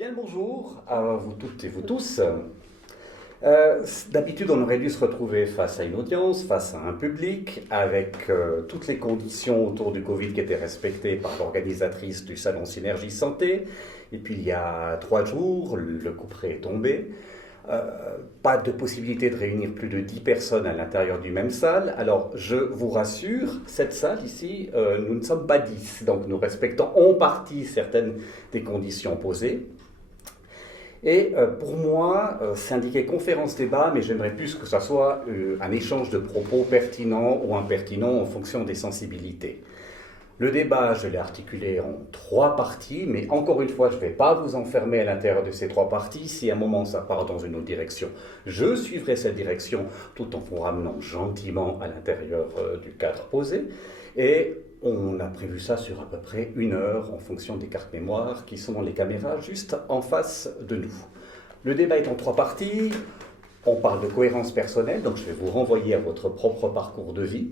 Bien le bonjour à vous toutes et vous tous. D'habitude, on aurait dû se retrouver face à une audience, face à un public, avec toutes les conditions autour du Covid qui étaient respectées par l'organisatrice du Salon Synergie Santé. Et puis il y a 3 jours, le couperet est tombé. Pas de possibilité de réunir plus de 10 personnes à l'intérieur d'une même salle. Alors, je vous rassure, cette salle ici, nous ne sommes pas 10. Donc, nous respectons en partie certaines des conditions posées. Et pour moi, c'est indiqué conférence-débat, mais j'aimerais plus que ça soit un échange de propos pertinents ou impertinents en fonction des sensibilités. Le débat, je l'ai articulé en 3 parties, mais encore une fois, je ne vais pas vous enfermer à l'intérieur de ces 3 parties. Si à un moment ça part dans une autre direction, je suivrai cette direction tout en vous ramenant gentiment à l'intérieur du cadre posé. Et on a prévu ça sur à peu près 1 heure en fonction des cartes mémoire qui sont dans les caméras juste en face de nous. Le débat est en 3 parties. On parle de cohérence personnelle, donc je vais vous renvoyer à votre propre parcours de vie.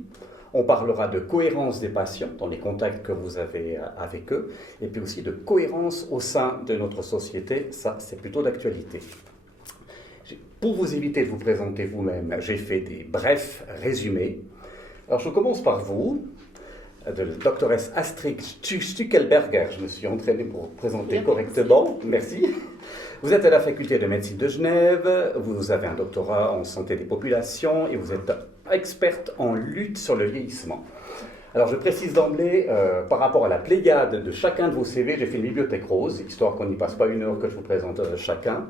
On parlera de cohérence des patients dans les contacts que vous avez avec eux, et puis aussi de cohérence au sein de notre société. Ça, c'est plutôt d'actualité. Pour vous éviter de vous présenter vous-même, j'ai fait des brefs résumés. Alors, je commence par vous, de la doctoresse Astrid Stuckelberger. Je me suis entraîné pour vous présenter correctement. Merci. Vous êtes à la faculté de médecine de Genève, vous avez un doctorat en santé des populations et vous êtes experte en lutte sur le vieillissement. Alors je précise d'emblée, par rapport à la pléiade de chacun de vos CV, j'ai fait une bibliothèque rose, histoire qu'on n'y passe pas 1 heure que je vous présente chacun.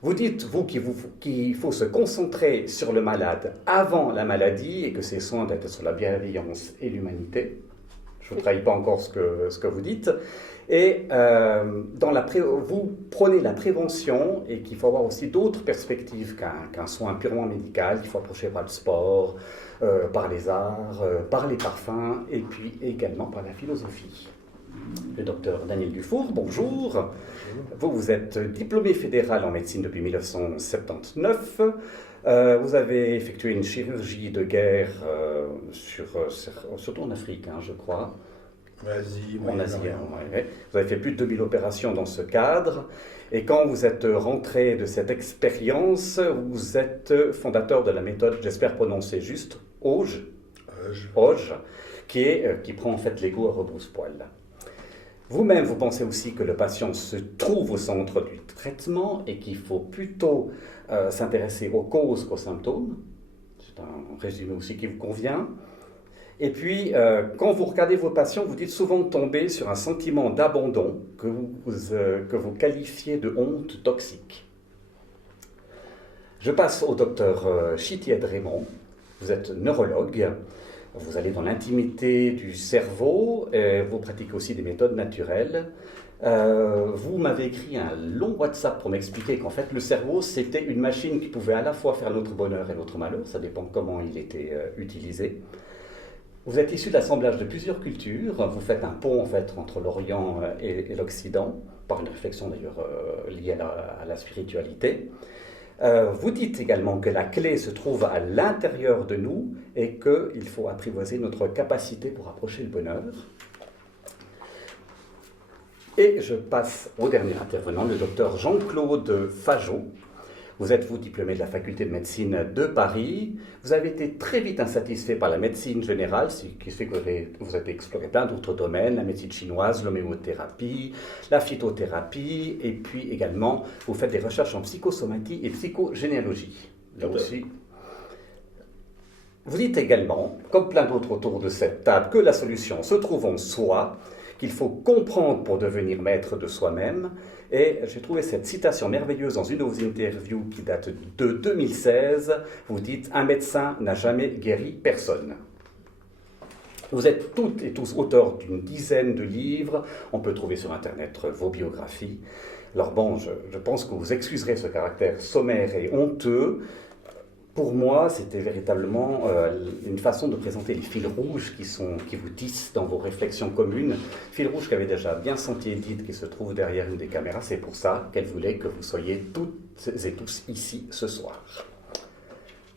Vous dites, vous, qu'il faut se concentrer sur le malade avant la maladie et que ses soins doivent être sur la bienveillance et l'humanité. Je ne vous trahis pas encore ce que vous dites. Et vous prenez la prévention et qu'il faut avoir aussi d'autres perspectives qu'un soin purement médical. Il faut approcher par le sport, par les arts, par les parfums et puis également par la philosophie. Le docteur Daniel Dufour, bonjour. Vous êtes diplômé fédéral en médecine depuis 1979. Vous avez effectué une chirurgie de guerre, surtout en Afrique, je crois. En Asie, ouais. Vous avez fait plus de 2000 opérations dans ce cadre. Et quand vous êtes rentré de cette expérience, vous êtes fondateur de la méthode, j'espère prononcer juste, Auge, qui prend en fait l'ego à rebrousse-poil. Vous-même, vous pensez aussi que le patient se trouve au centre du traitement et qu'il faut plutôt s'intéresser aux causes qu'aux symptômes. C'est un résumé aussi qui vous convient. Et puis, quand vous regardez vos patients, vous dites souvent de tomber sur un sentiment d'abandon que vous qualifiez de honte toxique. Je passe au docteur Chitied Raymond. Vous êtes neurologue. Vous allez dans l'intimité du cerveau. Vous pratiquez aussi des méthodes naturelles. Vous m'avez écrit un long WhatsApp pour m'expliquer qu'en fait, le cerveau, c'était une machine qui pouvait à la fois faire notre bonheur et notre malheur. Ça dépend comment il était utilisé. Vous êtes issu de l'assemblage de plusieurs cultures. Vous faites un pont en fait entre l'Orient et l'Occident, par une réflexion d'ailleurs liée à la spiritualité. Vous dites également que la clé se trouve à l'intérieur de nous et qu'il faut apprivoiser notre capacité pour approcher le bonheur. Et je passe au dernier intervenant, le docteur Jean-Claude Fajot. Vous êtes, diplômé de la faculté de médecine de Paris. Vous avez été très vite insatisfait par la médecine générale, ce qui fait que vous avez exploré plein d'autres domaines, la médecine chinoise, l'homéothérapie, la phytothérapie, et puis également, vous faites des recherches en psychosomatie et psychogénéalogie. Là aussi. Vous dites également, comme plein d'autres autour de cette table, que la solution se trouve en soi, qu'il faut comprendre pour devenir maître de soi-même. Et j'ai trouvé cette citation merveilleuse dans une de vos interviews qui date de 2016. Vous dites « Un médecin n'a jamais guéri personne ». Vous êtes toutes et tous auteurs d'une dizaine de livres. On peut trouver sur Internet vos biographies. Alors bon, je pense que vous excuserez ce caractère sommaire et honteux. Pour moi, c'était véritablement une façon de présenter les fils rouges qui vous tissent dans vos réflexions communes. Fils rouges qu'avait déjà bien senti Edith, qui se trouve derrière une des caméras. C'est pour ça qu'elle voulait que vous soyez toutes et tous ici ce soir.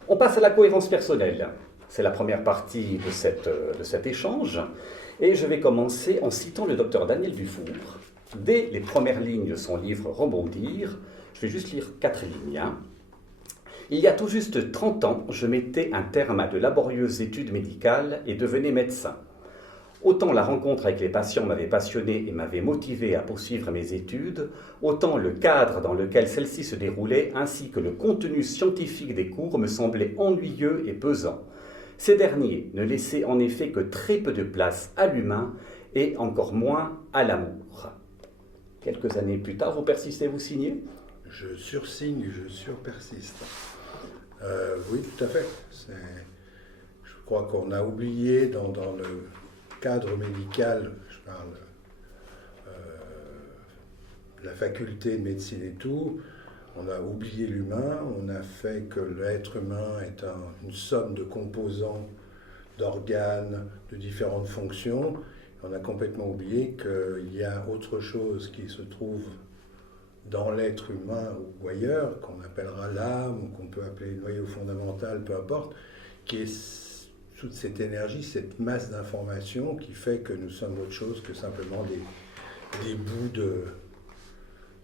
On passe à la cohérence personnelle. C'est la première partie de cet échange. Et je vais commencer en citant le docteur Daniel Dufour, dès les premières lignes de son livre Rebondir. Je vais juste lire 4 lignes. Il y a tout juste 30 ans, je mettais un terme à de laborieuses études médicales et devenais médecin. Autant la rencontre avec les patients m'avait passionné et m'avait motivé à poursuivre mes études, autant le cadre dans lequel celles-ci se déroulaient ainsi que le contenu scientifique des cours me semblaient ennuyeux et pesants. Ces derniers ne laissaient en effet que très peu de place à l'humain et encore moins à l'amour. Quelques années plus tard, vous persistez, vous signez ? Je sursigne, je surpersiste. Oui, tout à fait. Je crois qu'on a oublié dans le cadre médical, je parle de la faculté de médecine et tout, on a oublié l'humain, on a fait que l'être humain est une somme de composants, d'organes, de différentes fonctions. On a complètement oublié qu'il y a autre chose qui se trouve dans l'être humain ou ailleurs, qu'on appellera l'âme, ou qu'on peut appeler le noyau fondamental, peu importe, qui est toute cette énergie, cette masse d'informations qui fait que nous sommes autre chose que simplement des bouts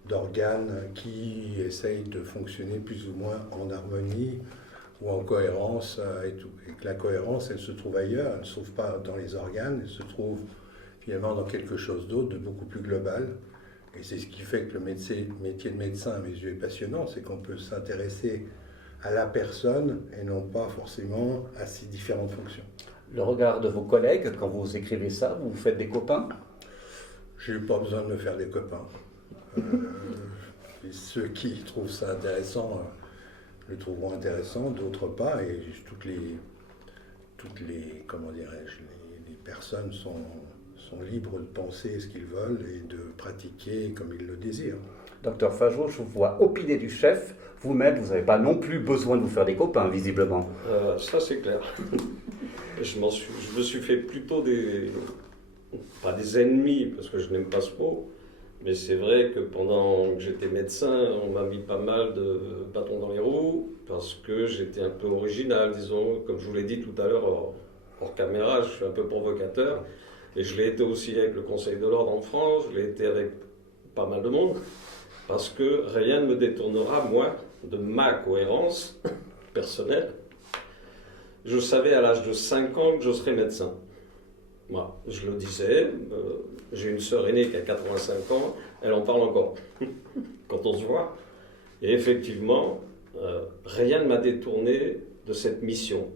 d'organes qui essayent de fonctionner plus ou moins en harmonie ou en cohérence et tout. Et que la cohérence, elle se trouve ailleurs, elle ne se trouve pas dans les organes, elle se trouve finalement dans quelque chose d'autre, de beaucoup plus global. Et c'est ce qui fait que le métier de médecin, à mes yeux, est passionnant, c'est qu'on peut s'intéresser à la personne et non pas forcément à ses différentes fonctions. Le regard de vos collègues, quand vous écrivez ça, vous faites des copains ? Je n'ai pas besoin de me faire des copains. Et ceux qui trouvent ça intéressant le trouveront intéressant, d'autres pas. Et toutes les comment dirais-je, les personnes sont libres de penser ce qu'ils veulent et de pratiquer comme ils le désirent. Docteur Fajot, je vous vois opiner du chef. Vous-même, vous n'avez pas non plus besoin de vous faire des copains, visiblement. Ça, c'est clair. Je me suis fait plutôt pas des ennemis, parce que je n'aime pas ce mot, mais c'est vrai que pendant que j'étais médecin, on m'a mis pas mal de bâtons dans les roues, parce que j'étais un peu original, disons, comme je vous l'ai dit tout à l'heure, hors caméra, je suis un peu provocateur. Et je l'ai été aussi avec le Conseil de l'Ordre en France, je l'ai été avec pas mal de monde, parce que rien ne me détournera, moi, de ma cohérence personnelle. Je savais à l'âge de 5 ans que je serais médecin. Moi, je le disais, j'ai une sœur aînée qui a 85 ans, elle en parle encore, quand on se voit. Et effectivement, rien ne m'a détourné de cette mission.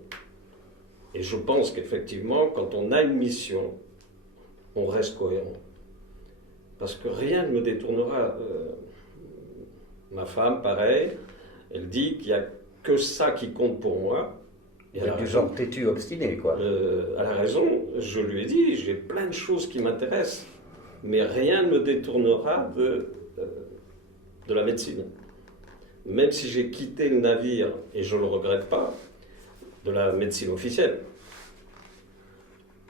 Et je pense qu'effectivement, quand on a une mission, on reste cohérent. Parce que rien ne me détournera. Ma femme, pareil, elle dit qu'il n'y a que ça qui compte pour moi. Vous êtes du genre têtu, obstiné, quoi. Elle a raison, je lui ai dit, j'ai plein de choses qui m'intéressent, mais rien ne me détournera de la médecine. Même si j'ai quitté le navire, et je ne le regrette pas, de la médecine officielle,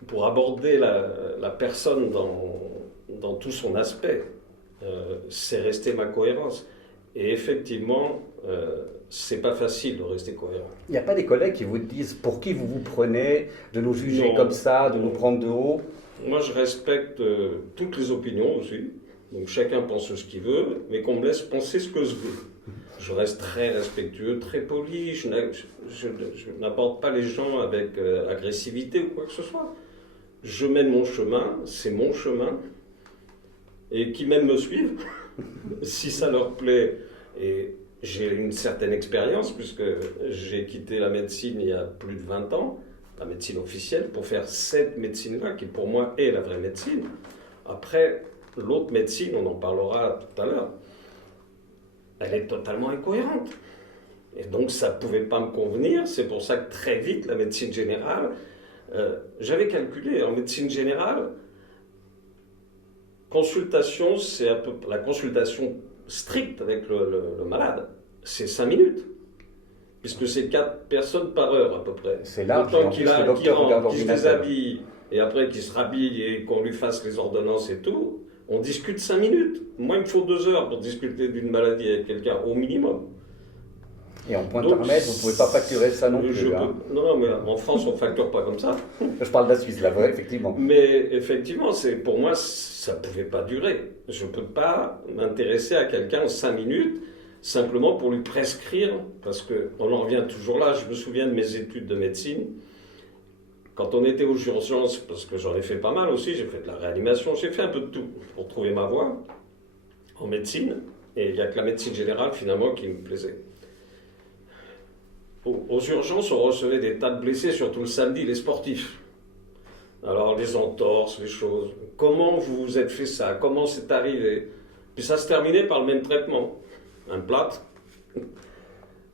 pour aborder la personne dans tout son aspect, c'est rester ma cohérence. Et effectivement, c'est pas facile de rester cohérent. Il n'y a pas des collègues qui vous disent pour qui vous vous prenez, de nous juger Non, comme ça, de non. nous prendre de haut? Moi, je respecte toutes les opinions aussi. Donc chacun pense ce qu'il veut, mais qu'on me laisse penser ce que je veux. Je reste très respectueux, très poli. Je n'aborde pas les gens avec agressivité ou quoi que ce soit. Je mène mon chemin, c'est mon chemin. Et qui même me suivent, si ça leur plaît. Et j'ai une certaine expérience, puisque j'ai quitté la médecine il y a plus de 20 ans, la médecine officielle, pour faire cette médecine-là, qui pour moi est la vraie médecine. Après, l'autre médecine, on en parlera tout à l'heure, elle est totalement incohérente. Et donc ça ne pouvait pas me convenir, c'est pour ça que très vite, la médecine générale, j'avais calculé, en médecine générale, consultation, c'est un peu la consultation stricte avec le malade, c'est 5 minutes. Puisque c'est 4 personnes par heure à peu près. C'est large, autant en qu'il plus, le docteur regarde qu'il se l'ordinateur. déshabille, et après qu'il se rhabille et qu'on lui fasse les ordonnances et tout, on discute 5 minutes. Moi, il me faut 2 heures pour discuter d'une maladie avec quelqu'un, au minimum. Et en Pointe-Armelle, vous ne pouvez pas facturer ça non plus. Hein. Non, mais en France, on ne facture pas comme ça. Je parle de la Suisse, là, effectivement. Mais effectivement, pour moi, ça ne pouvait pas durer. Je ne peux pas m'intéresser à quelqu'un en 5 minutes, simplement pour lui prescrire, parce qu'on en revient toujours là. Je me souviens de mes études de médecine. Quand on était aux urgences, parce que j'en ai fait pas mal aussi, j'ai fait de la réanimation, j'ai fait un peu de tout pour trouver ma voie en médecine. Et il n'y a que la médecine générale, finalement, qui me plaisait. Aux urgences, on recevait des tas de blessés, surtout le samedi, les sportifs. Alors, les entorses, les choses. Comment vous vous êtes fait ça? Comment c'est arrivé? Puis ça se terminait par le même traitement. Un plâtre.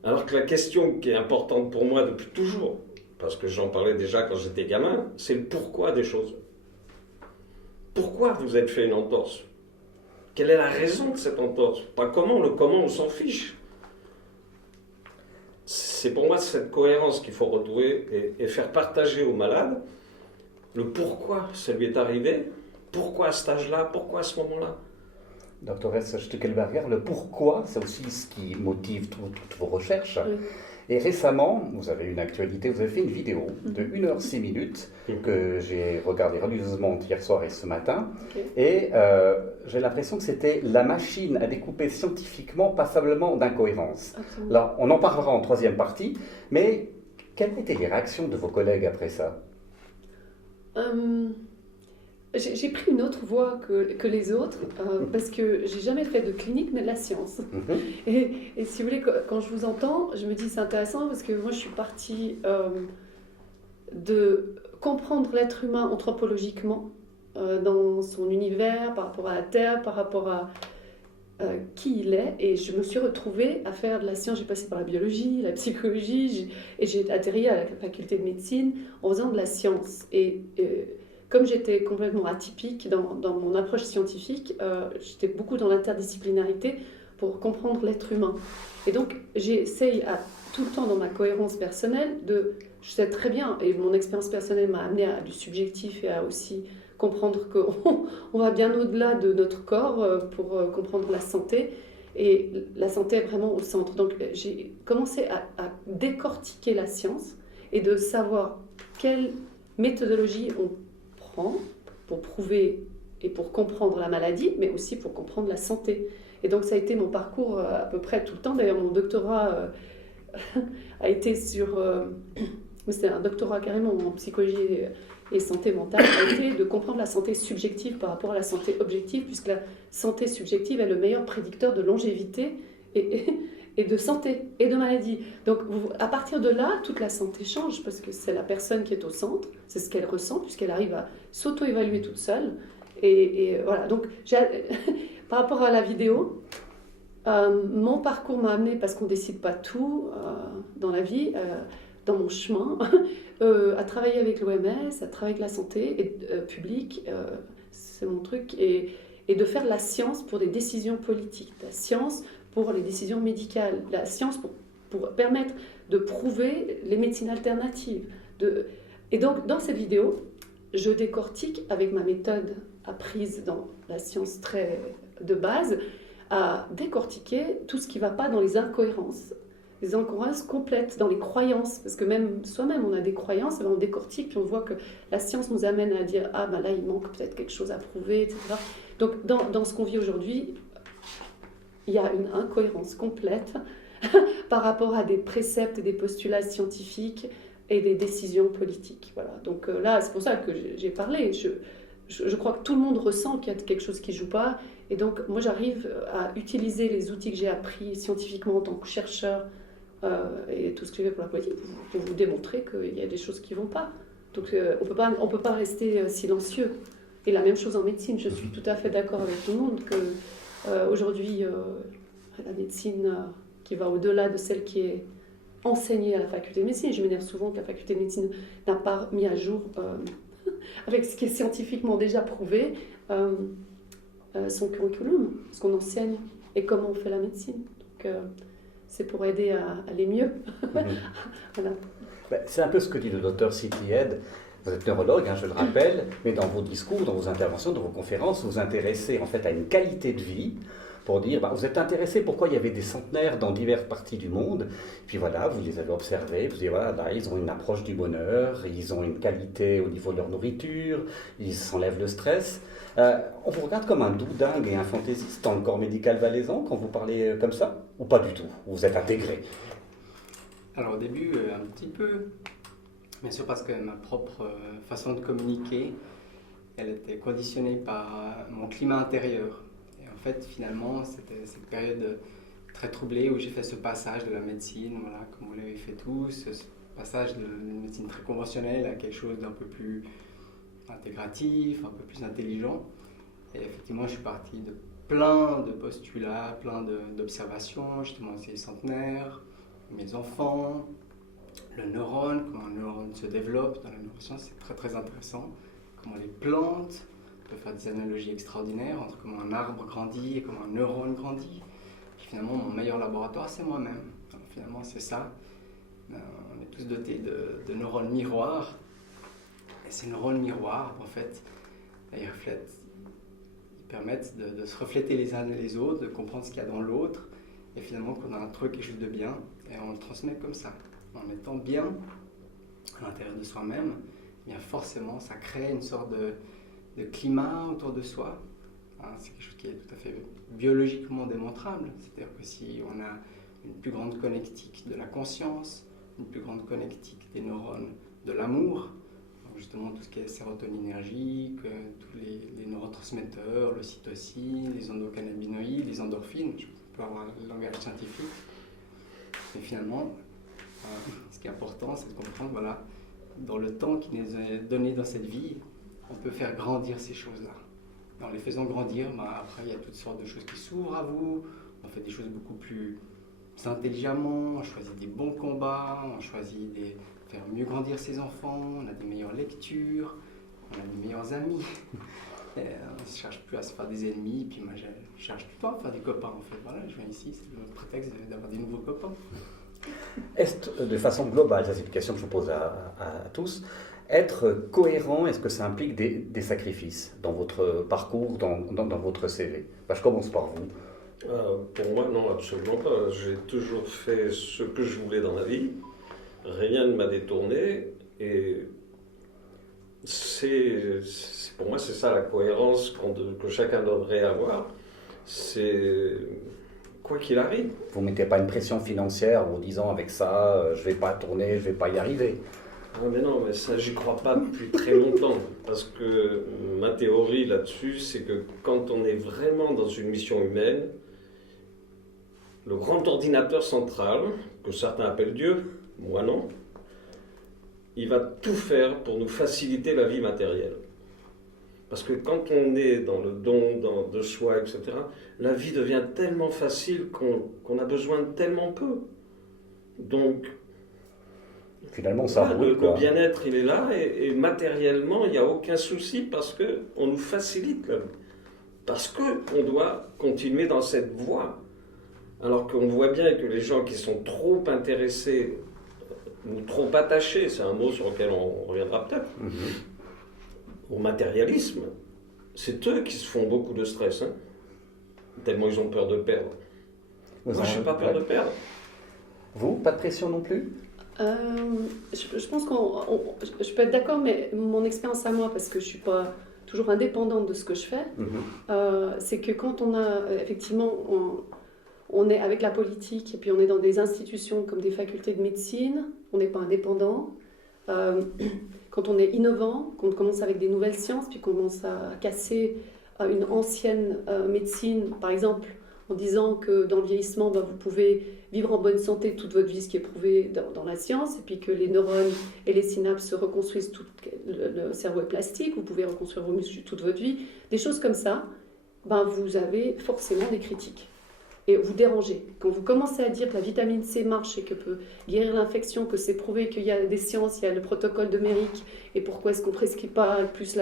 Alors que la question qui est importante pour moi depuis toujours, parce que j'en parlais déjà quand j'étais gamin, c'est le pourquoi des choses. Pourquoi vous êtes fait une entorse? Quelle est la raison de cette entorse? Pas comment, le comment on s'en fiche. C'est pour moi cette cohérence qu'il faut retrouver et faire partager aux malades le pourquoi ça lui est arrivé, pourquoi à cet âge-là, pourquoi à ce moment-là. Docteur Stückelberger, le pourquoi, c'est aussi ce qui motive toutes vos recherches. Oui. Et récemment, vous avez une actualité, vous avez fait une vidéo de 1h06 que j'ai regardée religieusement hier soir et ce matin. Okay. Et j'ai l'impression que c'était la machine à découper scientifiquement passablement d'incohérences. Là, on en parlera en troisième partie, mais quelles étaient les réactions de vos collègues après ça? J'ai pris une autre voie que les autres parce que j'ai jamais fait de clinique mais de la science. Et si vous voulez, quand je vous entends, je me dis c'est intéressant parce que moi je suis partie de comprendre l'être humain anthropologiquement dans son univers, par rapport à la Terre, par rapport à qui il est. Et je me suis retrouvée à faire de la science. J'ai passé par la biologie, la psychologie et j'ai atterri à la faculté de médecine en faisant de la science. Comme j'étais complètement atypique dans mon approche scientifique, j'étais beaucoup dans l'interdisciplinarité pour comprendre l'être humain. Et donc, j'essaye tout le temps dans ma cohérence personnelle je sais très bien, et mon expérience personnelle m'a amené à du subjectif et à aussi comprendre qu'on va bien au-delà de notre corps pour comprendre la santé. Et la santé est vraiment au centre. Donc, j'ai commencé à décortiquer la science et de savoir quelle méthodologie on prend pour prouver et pour comprendre la maladie, mais aussi pour comprendre la santé. Et donc ça a été mon parcours à peu près tout le temps. D'ailleurs, mon doctorat a été sur... c'est un doctorat carrément en psychologie et santé mentale, a été de comprendre la santé subjective par rapport à la santé objective, puisque la santé subjective est le meilleur prédicteur de longévité et de santé et de maladie. Donc à partir de là, toute la santé change parce que c'est la personne qui est au centre, c'est ce qu'elle ressent puisqu'elle arrive à s'auto-évaluer toute seule. Et voilà, donc par rapport à la vidéo, mon parcours m'a amené, parce qu'on ne décide pas tout dans la vie, dans mon chemin, à travailler avec l'OMS, à travailler avec la santé publique, c'est mon truc, et de faire de la science pour des décisions politiques, la science pour les décisions médicales, la science pour permettre de prouver les médecines alternatives. Et donc, dans cette vidéo, je décortique avec ma méthode apprise dans la science très de base, à décortiquer tout ce qui ne va pas dans les incohérences complètes, dans les croyances, parce que même soi-même, on a des croyances, et on décortique, puis on voit que la science nous amène à dire « Ah, ben là, il manque peut-être quelque chose à prouver, etc. » Donc, dans ce qu'on vit aujourd'hui, il y a une incohérence complète par rapport à des préceptes et des postulats scientifiques et des décisions politiques. Voilà. Donc là, c'est pour ça que j'ai parlé. Je crois que tout le monde ressent qu'il y a quelque chose qui ne joue pas. Et donc, moi, j'arrive à utiliser les outils que j'ai appris scientifiquement en tant que chercheur et tout ce que j'ai fait pour la politique pour vous démontrer qu'il y a des choses qui ne vont pas. Donc, on peut pas rester silencieux. Et la même chose en médecine. Je suis tout à fait d'accord avec tout le monde que aujourd'hui, la médecine qui va au-delà de celle qui est enseignée à la faculté de médecine. Je m'énerve souvent que la faculté de médecine n'a pas mis à jour, avec ce qui est scientifiquement déjà prouvé, son curriculum, ce qu'on enseigne et comment on fait la médecine. Donc, c'est pour aider à aller mieux. Voilà. C'est un peu ce que dit le docteur City-Ed. Vous êtes neurologue, je le rappelle, mais dans vos discours, dans vos interventions, dans vos conférences, vous vous intéressez en fait à une qualité de vie pour dire, vous êtes intéressé pourquoi il y avait des centenaires dans diverses parties du monde. Puis voilà, vous les avez observés, vous dites, voilà, là, ils ont une approche du bonheur, ils ont une qualité au niveau de leur nourriture, ils s'enlèvent le stress. On vous regarde comme un doudingue et un fantaisiste dans le corps médical valaisan quand vous parlez comme ça, ou pas du tout? Vous êtes intégré? Alors au début, un petit peu, bien sûr parce que ma propre façon de communiquer, elle était conditionnée par mon climat intérieur. Et en fait, finalement, c'était cette période très troublée où j'ai fait ce passage de la médecine, voilà, comme vous l'avez fait tous, ce passage de la médecine très conventionnelle à quelque chose d'un peu plus intégratif, un peu plus intelligent. Et effectivement, je suis parti de plein de postulats, plein d'observations, justement, ces centenaires, mes enfants, le neurone, comment un neurone se développe dans la neuroscience, c'est très très intéressant. Comment les plantes, on peut faire des analogies extraordinaires entre comment un arbre grandit et comment un neurone grandit. Puis finalement, mon meilleur laboratoire, c'est moi-même. Alors, finalement, c'est ça. On est tous dotés de neurones miroirs. Et ces neurones miroirs, en fait, ils permettent de se refléter les uns les autres, de comprendre ce qu'il y a dans l'autre, et finalement qu'on a un truc, quelque chose de bien, et on le transmet comme ça. En étant bien à l'intérieur de soi-même, eh bien forcément, ça crée une sorte de climat autour de soi. C'est quelque chose qui est tout à fait biologiquement démontrable. C'est-à-dire que si on a une plus grande connectique de la conscience, une plus grande connectique des neurones de l'amour, justement tout ce qui est sérotoninergique, tous les neurotransmetteurs, l'ocytocine, les endocannabinoïdes, les endorphines, je peux avoir le langage scientifique. Mais finalement, ce qui est important, c'est de comprendre, voilà, dans le temps qui nous est donné dans cette vie, on peut faire grandir ces choses-là. En les faisant grandir, après, il y a toutes sortes de choses qui s'ouvrent à vous, on fait des choses beaucoup plus intelligemment, on choisit des bons combats, on choisit de faire mieux grandir ses enfants, on a des meilleures lectures, on a des meilleurs amis. On ne cherche plus à se faire des ennemis, puis moi je cherche tout le temps à faire des copains en fait. Voilà, je viens ici, c'est le prétexte d'avoir des nouveaux copains. Est-ce, de façon globale, ça c'est une question que je pose à tous, être cohérent, est-ce que ça implique des sacrifices dans votre parcours, dans votre CV? Je commence par vous. Pour moi, non, absolument pas. J'ai toujours fait ce que je voulais dans la vie. Rien ne m'a détourné. Et pour moi, c'est ça la cohérence que chacun devrait avoir. C'est quoi qu'il arrive. Vous ne mettez pas une pression financière en vous disant avec ça, je ne vais pas tourner, je ne vais pas y arriver. Mais non, mais ça, j'y crois pas depuis très longtemps. Parce que ma théorie là-dessus, c'est que quand on est vraiment dans une mission humaine, le grand ordinateur central, que certains appellent Dieu, moi non, il va tout faire pour nous faciliter la vie matérielle. Parce que quand on est dans le don de soi, etc., la vie devient tellement facile qu'on a besoin de tellement peu. Donc, finalement, ça roule, le bien-être, il est là, et matériellement, il n'y a aucun souci parce qu'on nous facilite la vie. Parce qu'on doit continuer dans cette voie. Alors qu'on voit bien que les gens qui sont trop intéressés ou trop attachés, c'est un mot sur lequel on reviendra peut-être, au matérialisme, c'est eux qui se font beaucoup de stress, tellement ils ont peur de perdre. Moi, je n'ai pas peur de perdre. Vous, pas de pression non plus? Je pense je peux être d'accord, mais mon expérience à moi, parce que je ne suis pas toujours indépendante de ce que je fais, c'est que quand on a effectivement... On est avec la politique et puis on est dans des institutions comme des facultés de médecine, on n'est pas indépendant. Quand on est innovant, qu'on commence avec des nouvelles sciences, puis qu'on commence à casser une ancienne médecine, par exemple, en disant que dans le vieillissement, vous pouvez vivre en bonne santé toute votre vie, ce qui est prouvé dans la science, et puis que les neurones et les synapses se reconstruisent, le cerveau est plastique, vous pouvez reconstruire vos muscles toute votre vie, des choses comme ça, vous avez forcément des critiques. Et vous dérangez. Quand vous commencez à dire que la vitamine C marche et que peut guérir l'infection, que c'est prouvé qu'il y a des sciences, il y a le protocole de Merck, et pourquoi est-ce qu'on ne prescrit pas plus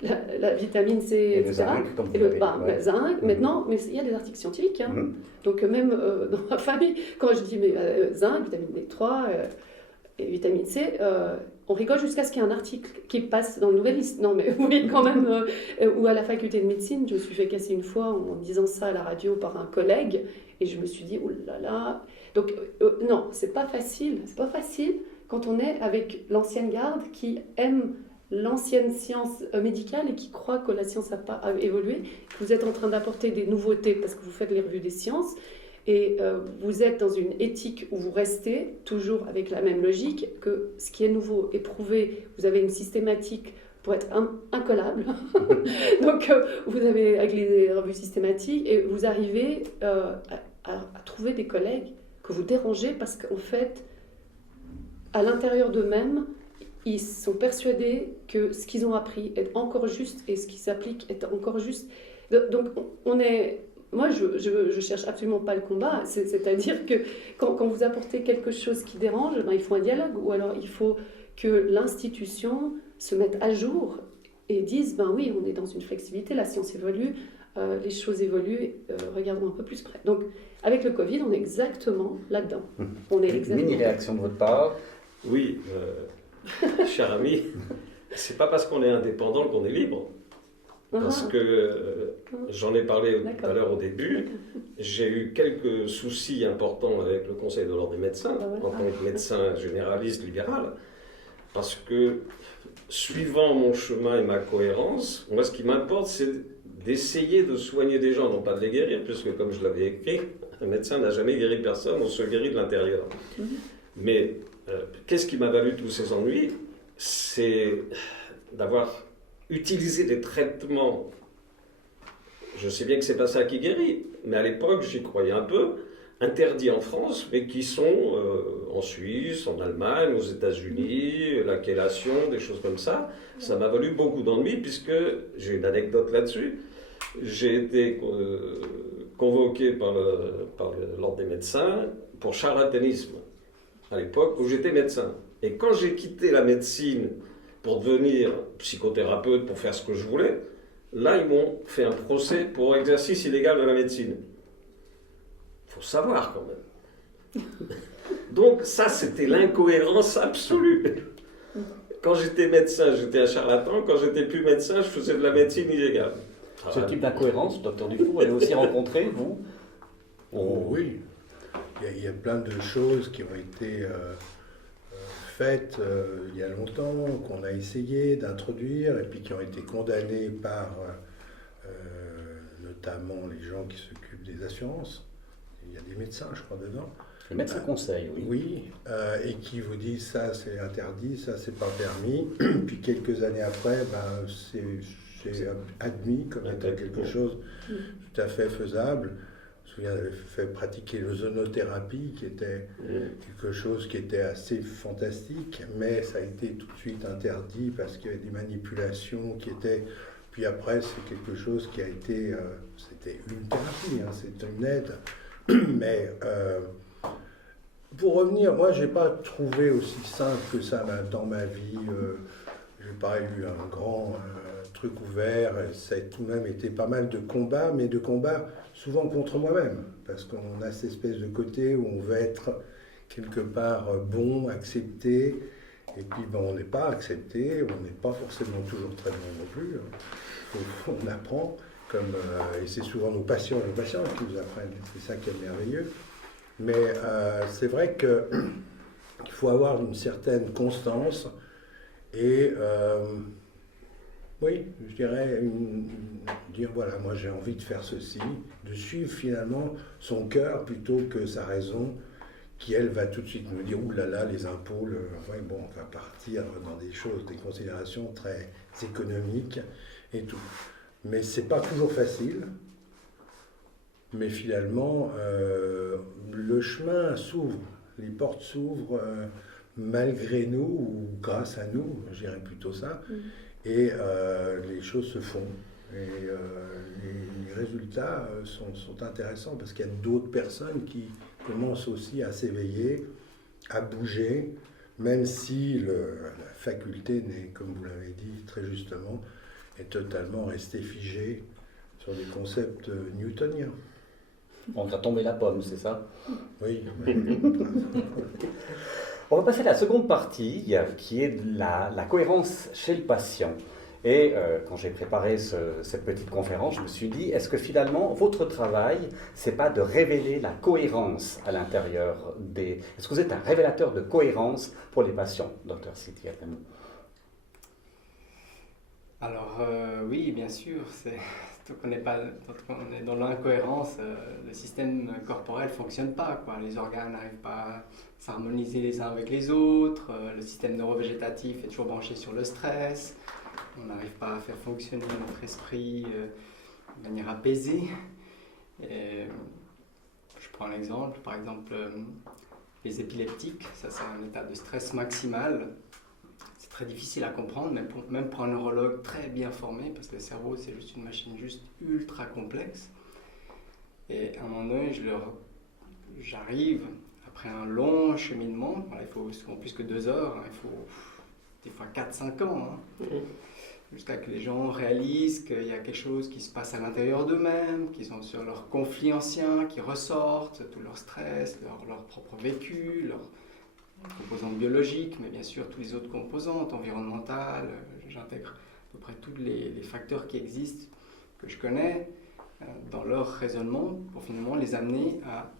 la vitamine C, et etc. le zinc, comme vous et le l'avez dit, zinc, maintenant, mais il y a des articles scientifiques. Donc même dans ma famille, quand je dis zinc, vitamine D3 et vitamine C, on rigole jusqu'à ce qu'il y ait un article qui passe dans le Nouvelliste. Non, mais vous voyez quand même, ou à la faculté de médecine, je me suis fait casser une fois en disant ça à la radio par un collègue, et je me suis dit, oh là là. Donc, non, c'est pas facile quand on est avec l'ancienne garde qui aime l'ancienne science médicale et qui croit que la science a évolué. Vous êtes en train d'apporter des nouveautés parce que vous faites les revues des sciences. Et vous êtes dans une éthique où vous restez toujours avec la même logique, que ce qui est nouveau est prouvé, vous avez une systématique pour être incollable. Donc vous avez avec les revues systématiques et vous arrivez à trouver des collègues que vous dérangez parce qu'en fait, à l'intérieur d'eux-mêmes, ils sont persuadés que ce qu'ils ont appris est encore juste et ce qui s'applique est encore juste. Donc on est... Moi, je cherche absolument pas le combat. C'est-à-dire que quand vous apportez quelque chose qui dérange, ben, il faut un dialogue. Ou alors, il faut que l'institution se mette à jour et dise, ben oui, on est dans une flexibilité, la science évolue, les choses évoluent, regardons un peu plus près. Donc, avec le Covid, on est exactement là-dedans. On est exactement... Mini-réaction de votre part. Oui, cher ami, c'est pas parce qu'on est indépendant qu'on est libre. Parce que j'en ai parlé tout à l'heure au début, j'ai eu quelques soucis importants avec le Conseil de l'Ordre des médecins, en tant que médecin généraliste libéral, parce que suivant mon chemin et ma cohérence, moi ce qui m'importe c'est d'essayer de soigner des gens, non pas de les guérir, puisque comme je l'avais écrit, un médecin n'a jamais guéri personne, on se guérit de l'intérieur. Mais qu'est-ce qui m'a valu tous ces ennuis? C'est d'avoir utiliser des traitements, je sais bien que c'est pas ça qui guérit, mais à l'époque j'y croyais un peu, interdits en France, mais qui sont en Suisse, en Allemagne, aux États-Unis, la chélation, des choses comme ça. Ça m'a valu beaucoup d'ennuis, puisque, j'ai une anecdote là-dessus, j'ai été convoqué par l'Ordre des médecins pour charlatanisme, à l'époque où j'étais médecin. Et quand j'ai quitté la médecine pour devenir psychothérapeute, pour faire ce que je voulais, là, ils m'ont fait un procès pour exercice illégal de la médecine. Il faut savoir, quand même. Donc, ça, c'était l'incohérence absolue. Quand j'étais médecin, j'étais un charlatan. Quand j'étais plus médecin, je faisais de la médecine illégale. Ce type d'incohérence, docteur Dufour, vous l'avez aussi rencontré, vous? Oui. Il y a plein de choses qui ont été... faites il y a longtemps, qu'on a essayé d'introduire et puis qui ont été condamnées par notamment les gens qui s'occupent des assurances. Il y a des médecins, je crois, dedans. Les médecins conseillent, oui. Oui, et qui vous disent ça c'est interdit, ça c'est pas permis. Puis quelques années après, ben, c'est admis comme étant quelque chose tout à fait faisable. Je me souviens, j'avais fait pratiquer l'ozonothérapie, qui était quelque chose qui était assez fantastique, mais ça a été tout de suite interdit parce qu'il y avait des manipulations qui étaient... Puis après, c'est quelque chose qui a été... c'était une thérapie, hein, c'était une aide. Mais pour revenir, moi, je n'ai pas trouvé aussi simple que ça dans ma vie. Je n'ai pas eu un grand truc ouvert. Ça a tout de même été pas mal de combats, mais de combats souvent contre moi-même, parce qu'on a cette espèce de côté où on veut être quelque part bon, accepté, et puis ben, on n'est pas accepté, on n'est pas forcément toujours très bon non plus. On apprend, et c'est souvent nos patients qui nous apprennent, c'est ça qui est merveilleux. Mais c'est vrai qu'il faut avoir une certaine constance et... oui, je dirais, dire voilà, moi j'ai envie de faire ceci, de suivre finalement son cœur plutôt que sa raison, qui elle va tout de suite me dire oulala, les impôts, ouais, bon, on va partir dans des choses, des considérations très économiques et tout. Mais c'est pas toujours facile, mais finalement, le chemin s'ouvre, les portes s'ouvrent malgré nous ou grâce à nous, je dirais plutôt ça. Et les choses se font. Et les résultats sont intéressants parce qu'il y a d'autres personnes qui commencent aussi à s'éveiller, à bouger, même si la faculté n'est, comme vous l'avez dit très justement, est totalement restée figée sur des concepts newtoniens. On va tomber la pomme, c'est ça? Oui. On va passer à la seconde partie, qui est la cohérence chez le patient. Et quand j'ai préparé cette petite conférence, je me suis dit, est-ce que finalement, votre travail, c'est pas de révéler la cohérence à l'intérieur des... Est-ce que vous êtes un révélateur de cohérence pour les patients, Dr. Siti Atemou? Alors oui, bien sûr, tant qu'on est dans l'incohérence, le système corporel ne fonctionne pas, quoi. Les organes n'arrivent pas à s'harmoniser les uns avec les autres, le système neurovégétatif est toujours branché sur le stress, on n'arrive pas à faire fonctionner notre esprit de manière apaisée. Et, je prends un exemple, par exemple les épileptiques, ça c'est un état de stress maximal. C'est très difficile à comprendre, même pour un neurologue très bien formé, parce que le cerveau c'est juste une machine juste ultra complexe. Et à un moment donné, j'arrive, après un long cheminement, il faut souvent plus que 2 heures, il faut des fois 4-5 ans, jusqu'à que les gens réalisent qu'il y a quelque chose qui se passe à l'intérieur d'eux-mêmes, qu'ils sont sur leurs conflits anciens, qui ressortent, tout leur stress, leur propre vécu, leurs composantes biologiques, mais bien sûr tous les autres composantes environnementales. J'intègre à peu près tous les facteurs qui existent, que je connais, dans leur raisonnement, pour finalement les amener à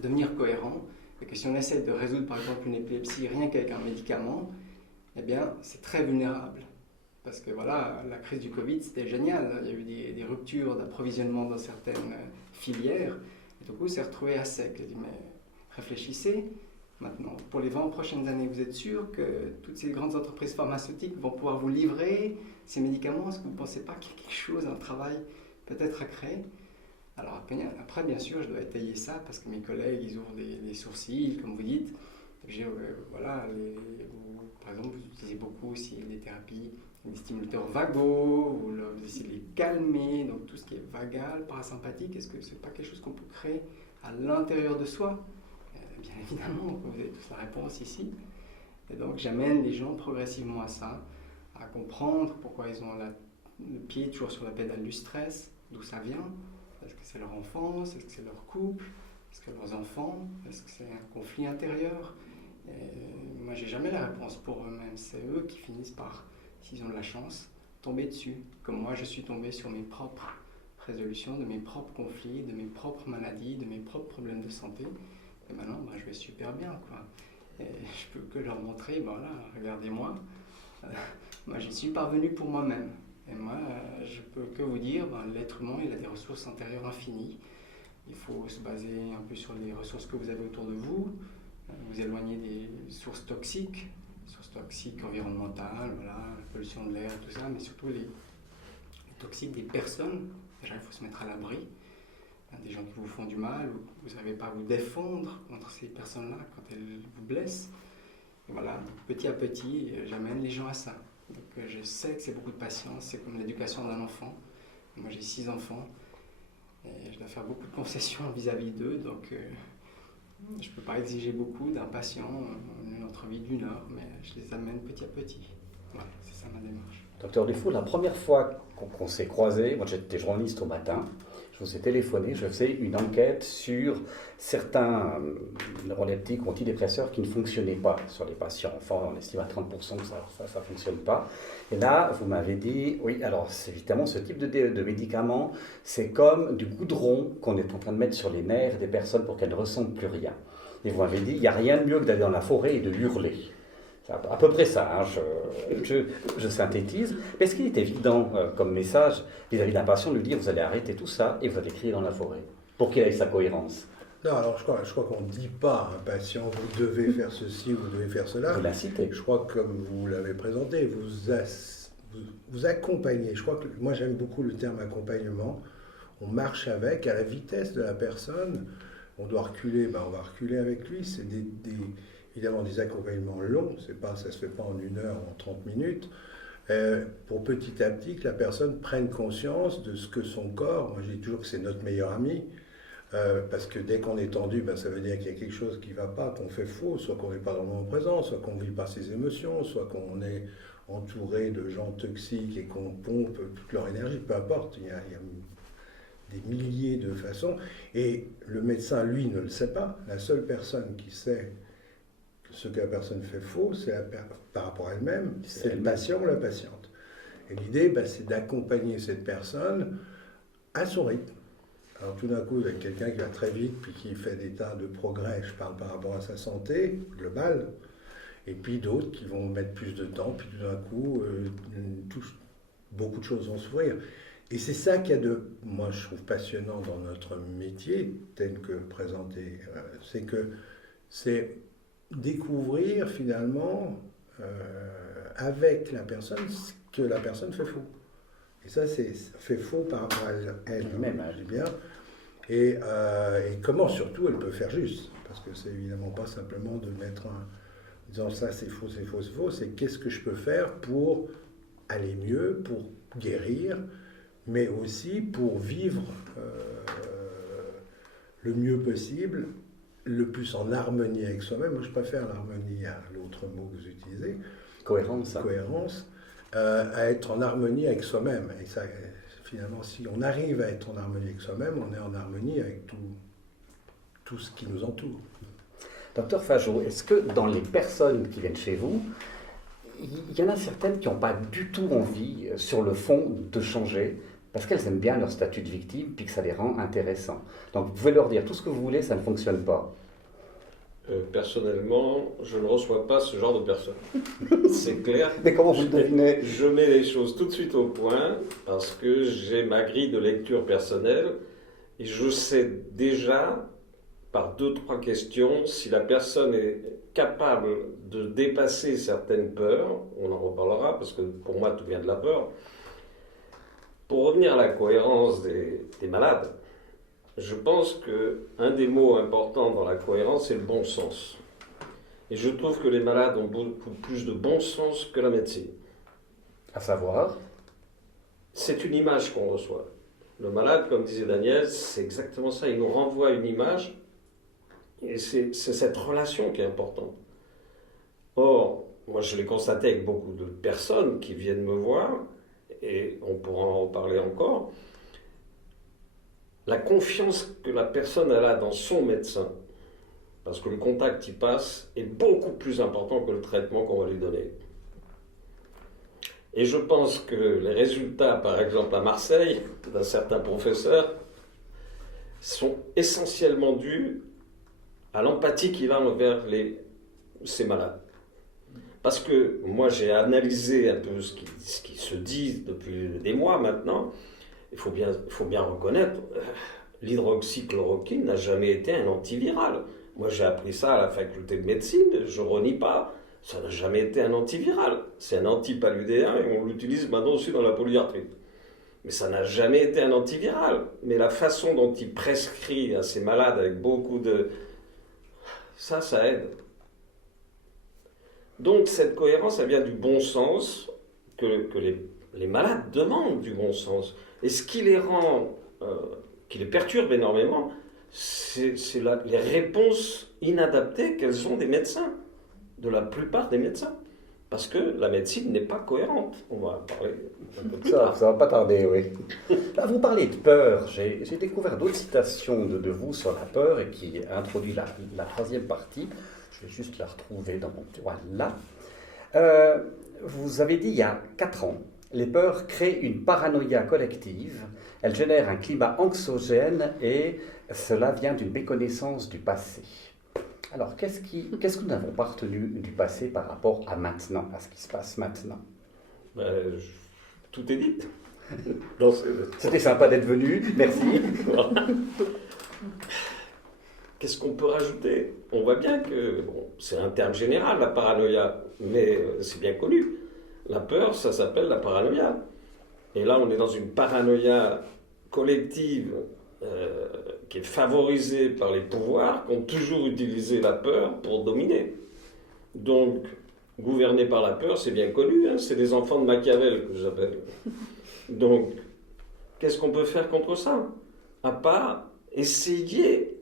devenir cohérents. Et que si on essaie de résoudre par exemple une épilepsie rien qu'avec un médicament, eh bien c'est très vulnérable. Parce que voilà, la crise du Covid, c'était génial. Il y a eu des ruptures d'approvisionnement dans certaines filières. Et du coup, c'est retrouvé à sec. J'ai dit, mais réfléchissez. Maintenant, pour les 20 prochaines années, vous êtes sûr que toutes ces grandes entreprises pharmaceutiques vont pouvoir vous livrer ces médicaments? Est-ce que vous ne pensez pas qu'il y a quelque chose, un travail peut-être à créer? Alors après, bien sûr, je dois étayer ça parce que mes collègues, ils ouvrent des sourcils, comme vous dites. Voilà, par exemple, vous utilisez beaucoup aussi des thérapies, des stimulateurs vagaux, vous essayez de les calmer, donc tout ce qui est vagal, parasympathique, est-ce que ce n'est pas quelque chose qu'on peut créer à l'intérieur de soi? Bien évidemment, vous avez toute la réponse ici. Et donc j'amène les gens progressivement à ça, à comprendre pourquoi ils ont le pied toujours sur la pédale du stress, d'où ça vient. Est-ce que c'est leur enfance? Est-ce que c'est leur couple? Est-ce que leurs enfants? Est-ce que c'est un conflit intérieur? Et moi, j'ai jamais la réponse pour eux-mêmes. C'est eux qui finissent par, s'ils ont de la chance, tomber dessus. Comme moi, je suis tombé sur mes propres résolutions, de mes propres conflits, de mes propres maladies, de mes propres problèmes de santé. Et maintenant, je vais super bien, quoi. Et je peux que leur montrer, voilà, regardez-moi, moi j'y suis parvenu pour moi-même. Et moi, je peux que vous dire, l'être humain, il a des ressources intérieures infinies. Il faut se baser un peu sur les ressources que vous avez autour de vous, vous éloigner des sources toxiques environnementales, voilà, la pollution de l'air, tout ça, mais surtout les toxiques des personnes. Déjà, il faut se mettre à l'abri. Des gens qui vous font du mal, ou vous n'arrivez pas à vous défendre contre ces personnes-là quand elles vous blessent. Et voilà, donc petit à petit, j'amène les gens à ça. Donc je sais que c'est beaucoup de patience, c'est comme l'éducation d'un enfant. Moi j'ai 6 enfants, et je dois faire beaucoup de concessions vis-à-vis d'eux, donc je ne peux pas exiger beaucoup d'un patient, une entrevie d'1 heure, mais je les amène petit à petit. Voilà, c'est ça ma démarche. Docteur Dufault, la première fois qu'on s'est croisés, moi j'étais journaliste au matin, je vous ai téléphoné, je faisais une enquête sur certains neuroleptiques ou antidépresseurs qui ne fonctionnaient pas sur les patients. Enfin, on estime à 30% que ça ne fonctionne pas. Et là, vous m'avez dit, oui, alors évidemment, ce type de médicament, c'est comme du goudron qu'on est en train de mettre sur les nerfs des personnes pour qu'elles ne ressentent plus rien. Et vous m'avez dit, il n'y a rien de mieux que d'aller dans la forêt et de hurler. C'est à peu près ça, hein, je synthétise. Mais est-ce qu'il est évident comme message vis-à-vis d'un patient de lui dire vous allez arrêter tout ça et vous allez crier dans la forêt pour qu'il ait sa cohérence? Non, alors je crois qu'on ne dit pas à un patient vous devez faire ceci ou vous devez faire cela. Vous l'incitez. Je crois que comme vous l'avez présenté, vous accompagnez. Je crois que moi j'aime beaucoup le terme accompagnement. On marche avec à la vitesse de la personne. On doit reculer, on va reculer avec lui. C'est évidemment des accompagnements longs, ça ne se fait pas en 1 heure, en 30 minutes, pour petit à petit que la personne prenne conscience de ce que son corps, moi je dis toujours que c'est notre meilleur ami, parce que dès qu'on est tendu, ça veut dire qu'il y a quelque chose qui ne va pas, qu'on fait faux, soit qu'on n'est pas dans le moment présent, soit qu'on ne vit pas ses émotions, soit qu'on est entouré de gens toxiques et qu'on pompe toute leur énergie, peu importe, il y a des milliers de façons, et le médecin, lui, ne le sait pas. La seule personne qui sait ce que la personne fait faux, c'est par rapport à elle-même, c'est le patient ou la patiente. Et l'idée, c'est d'accompagner cette personne à son rythme. Alors tout d'un coup, il y a quelqu'un qui va très vite, puis qui fait des tas de progrès, je parle par rapport à sa santé globale, et puis d'autres qui vont mettre plus de temps, puis tout d'un coup, beaucoup de choses vont s'ouvrir. Et c'est ça qu'il y a de, moi je trouve passionnant dans notre métier, tel que présenté, c'est découvrir finalement avec la personne ce que la personne fait faux. Et ça, c'est fait faux par rapport à elle-même, je dis bien. Et comment surtout elle peut faire juste. Parce que c'est évidemment pas simplement de mettre disant ça c'est faux, c'est faux, c'est faux. C'est qu'est-ce que je peux faire pour aller mieux, pour guérir, mais aussi pour vivre le mieux possible, le plus en harmonie avec soi-même. Moi, je préfère l'harmonie à l'autre mot que vous utilisez. Cohérence. Cohérence. À être en harmonie avec soi-même. Et ça, finalement, si on arrive à être en harmonie avec soi-même, on est en harmonie avec tout ce qui nous entoure. Docteur Fajot, est-ce que dans les personnes qui viennent chez vous, il y en a certaines qui n'ont pas du tout envie, sur le fond, de changer, parce qu'elles aiment bien leur statut de victime, puis que ça les rend intéressants. Donc vous pouvez leur dire tout ce que vous voulez, ça ne fonctionne pas. Personnellement, je ne reçois pas ce genre de personnes. C'est clair. Mais comment vous le devinez? Je mets les choses tout de suite au point parce que j'ai ma grille de lecture personnelle et je sais déjà, par 2-3 questions, si la personne est capable de dépasser certaines peurs. On en reparlera parce que pour moi, tout vient de la peur. Pour revenir à la cohérence des malades, je pense qu'un des mots importants dans la cohérence, c'est le bon sens. Et je trouve que les malades ont beaucoup plus de bon sens que la médecine. À savoir? C'est une image qu'on reçoit. Le malade, comme disait Daniel, c'est exactement ça. Il nous renvoie une image et c'est cette relation qui est importante. Or, moi je l'ai constaté avec beaucoup de personnes qui viennent me voir, et on pourra en reparler encore, la confiance que la personne elle a dans son médecin, parce que le contact y passe, est beaucoup plus important que le traitement qu'on va lui donner. Et je pense que les résultats, par exemple à Marseille, d'un certain professeur, sont essentiellement dus à l'empathie qu'il a envers ses malades. Parce que moi j'ai analysé un peu ce qui se dit depuis des mois maintenant. Il faut bien reconnaître, l'hydroxychloroquine n'a jamais été un antiviral. Moi j'ai appris ça à la faculté de médecine, je ne renie pas, ça n'a jamais été un antiviral. C'est un antipaludéen et on l'utilise maintenant aussi dans la polyarthrite. Mais ça n'a jamais été un antiviral. Mais la façon dont il prescrit à ces malades avec beaucoup de... Ça aide. Donc cette cohérence, elle vient du bon sens, que les malades demandent du bon sens. Et ce qui les rend, qui les perturbe énormément, c'est les réponses inadaptées qu'elles ont des médecins, de la plupart des médecins. Parce que la médecine n'est pas cohérente. On va en parler un peu plus tard. Ça va pas tarder, oui. Là, vous parlez de peur. J'ai découvert d'autres citations de vous sur la peur et qui introduit la troisième partie. Je vais juste la retrouver dans mon... Voilà. Vous avez dit il y a 4 ans, les peurs créent une paranoïa collective, elles génèrent un climat anxiogène et cela vient d'une méconnaissance du passé. Alors, qu'est-ce que nous n'avons pas retenu du passé par rapport à maintenant, à ce qui se passe maintenant? Tout est dit. C'était sympa d'être venu, merci. Qu'est-ce qu'on peut rajouter? On voit bien que, c'est un terme général, la paranoïa, mais c'est bien connu. La peur, ça s'appelle la paranoïa. Et là, on est dans une paranoïa collective qui est favorisée par les pouvoirs qui ont toujours utilisé la peur pour dominer. Donc, gouverner par la peur, c'est bien connu, hein, c'est les enfants de Machiavel que j'appelle. Donc, qu'est-ce qu'on peut faire contre ça? À part essayer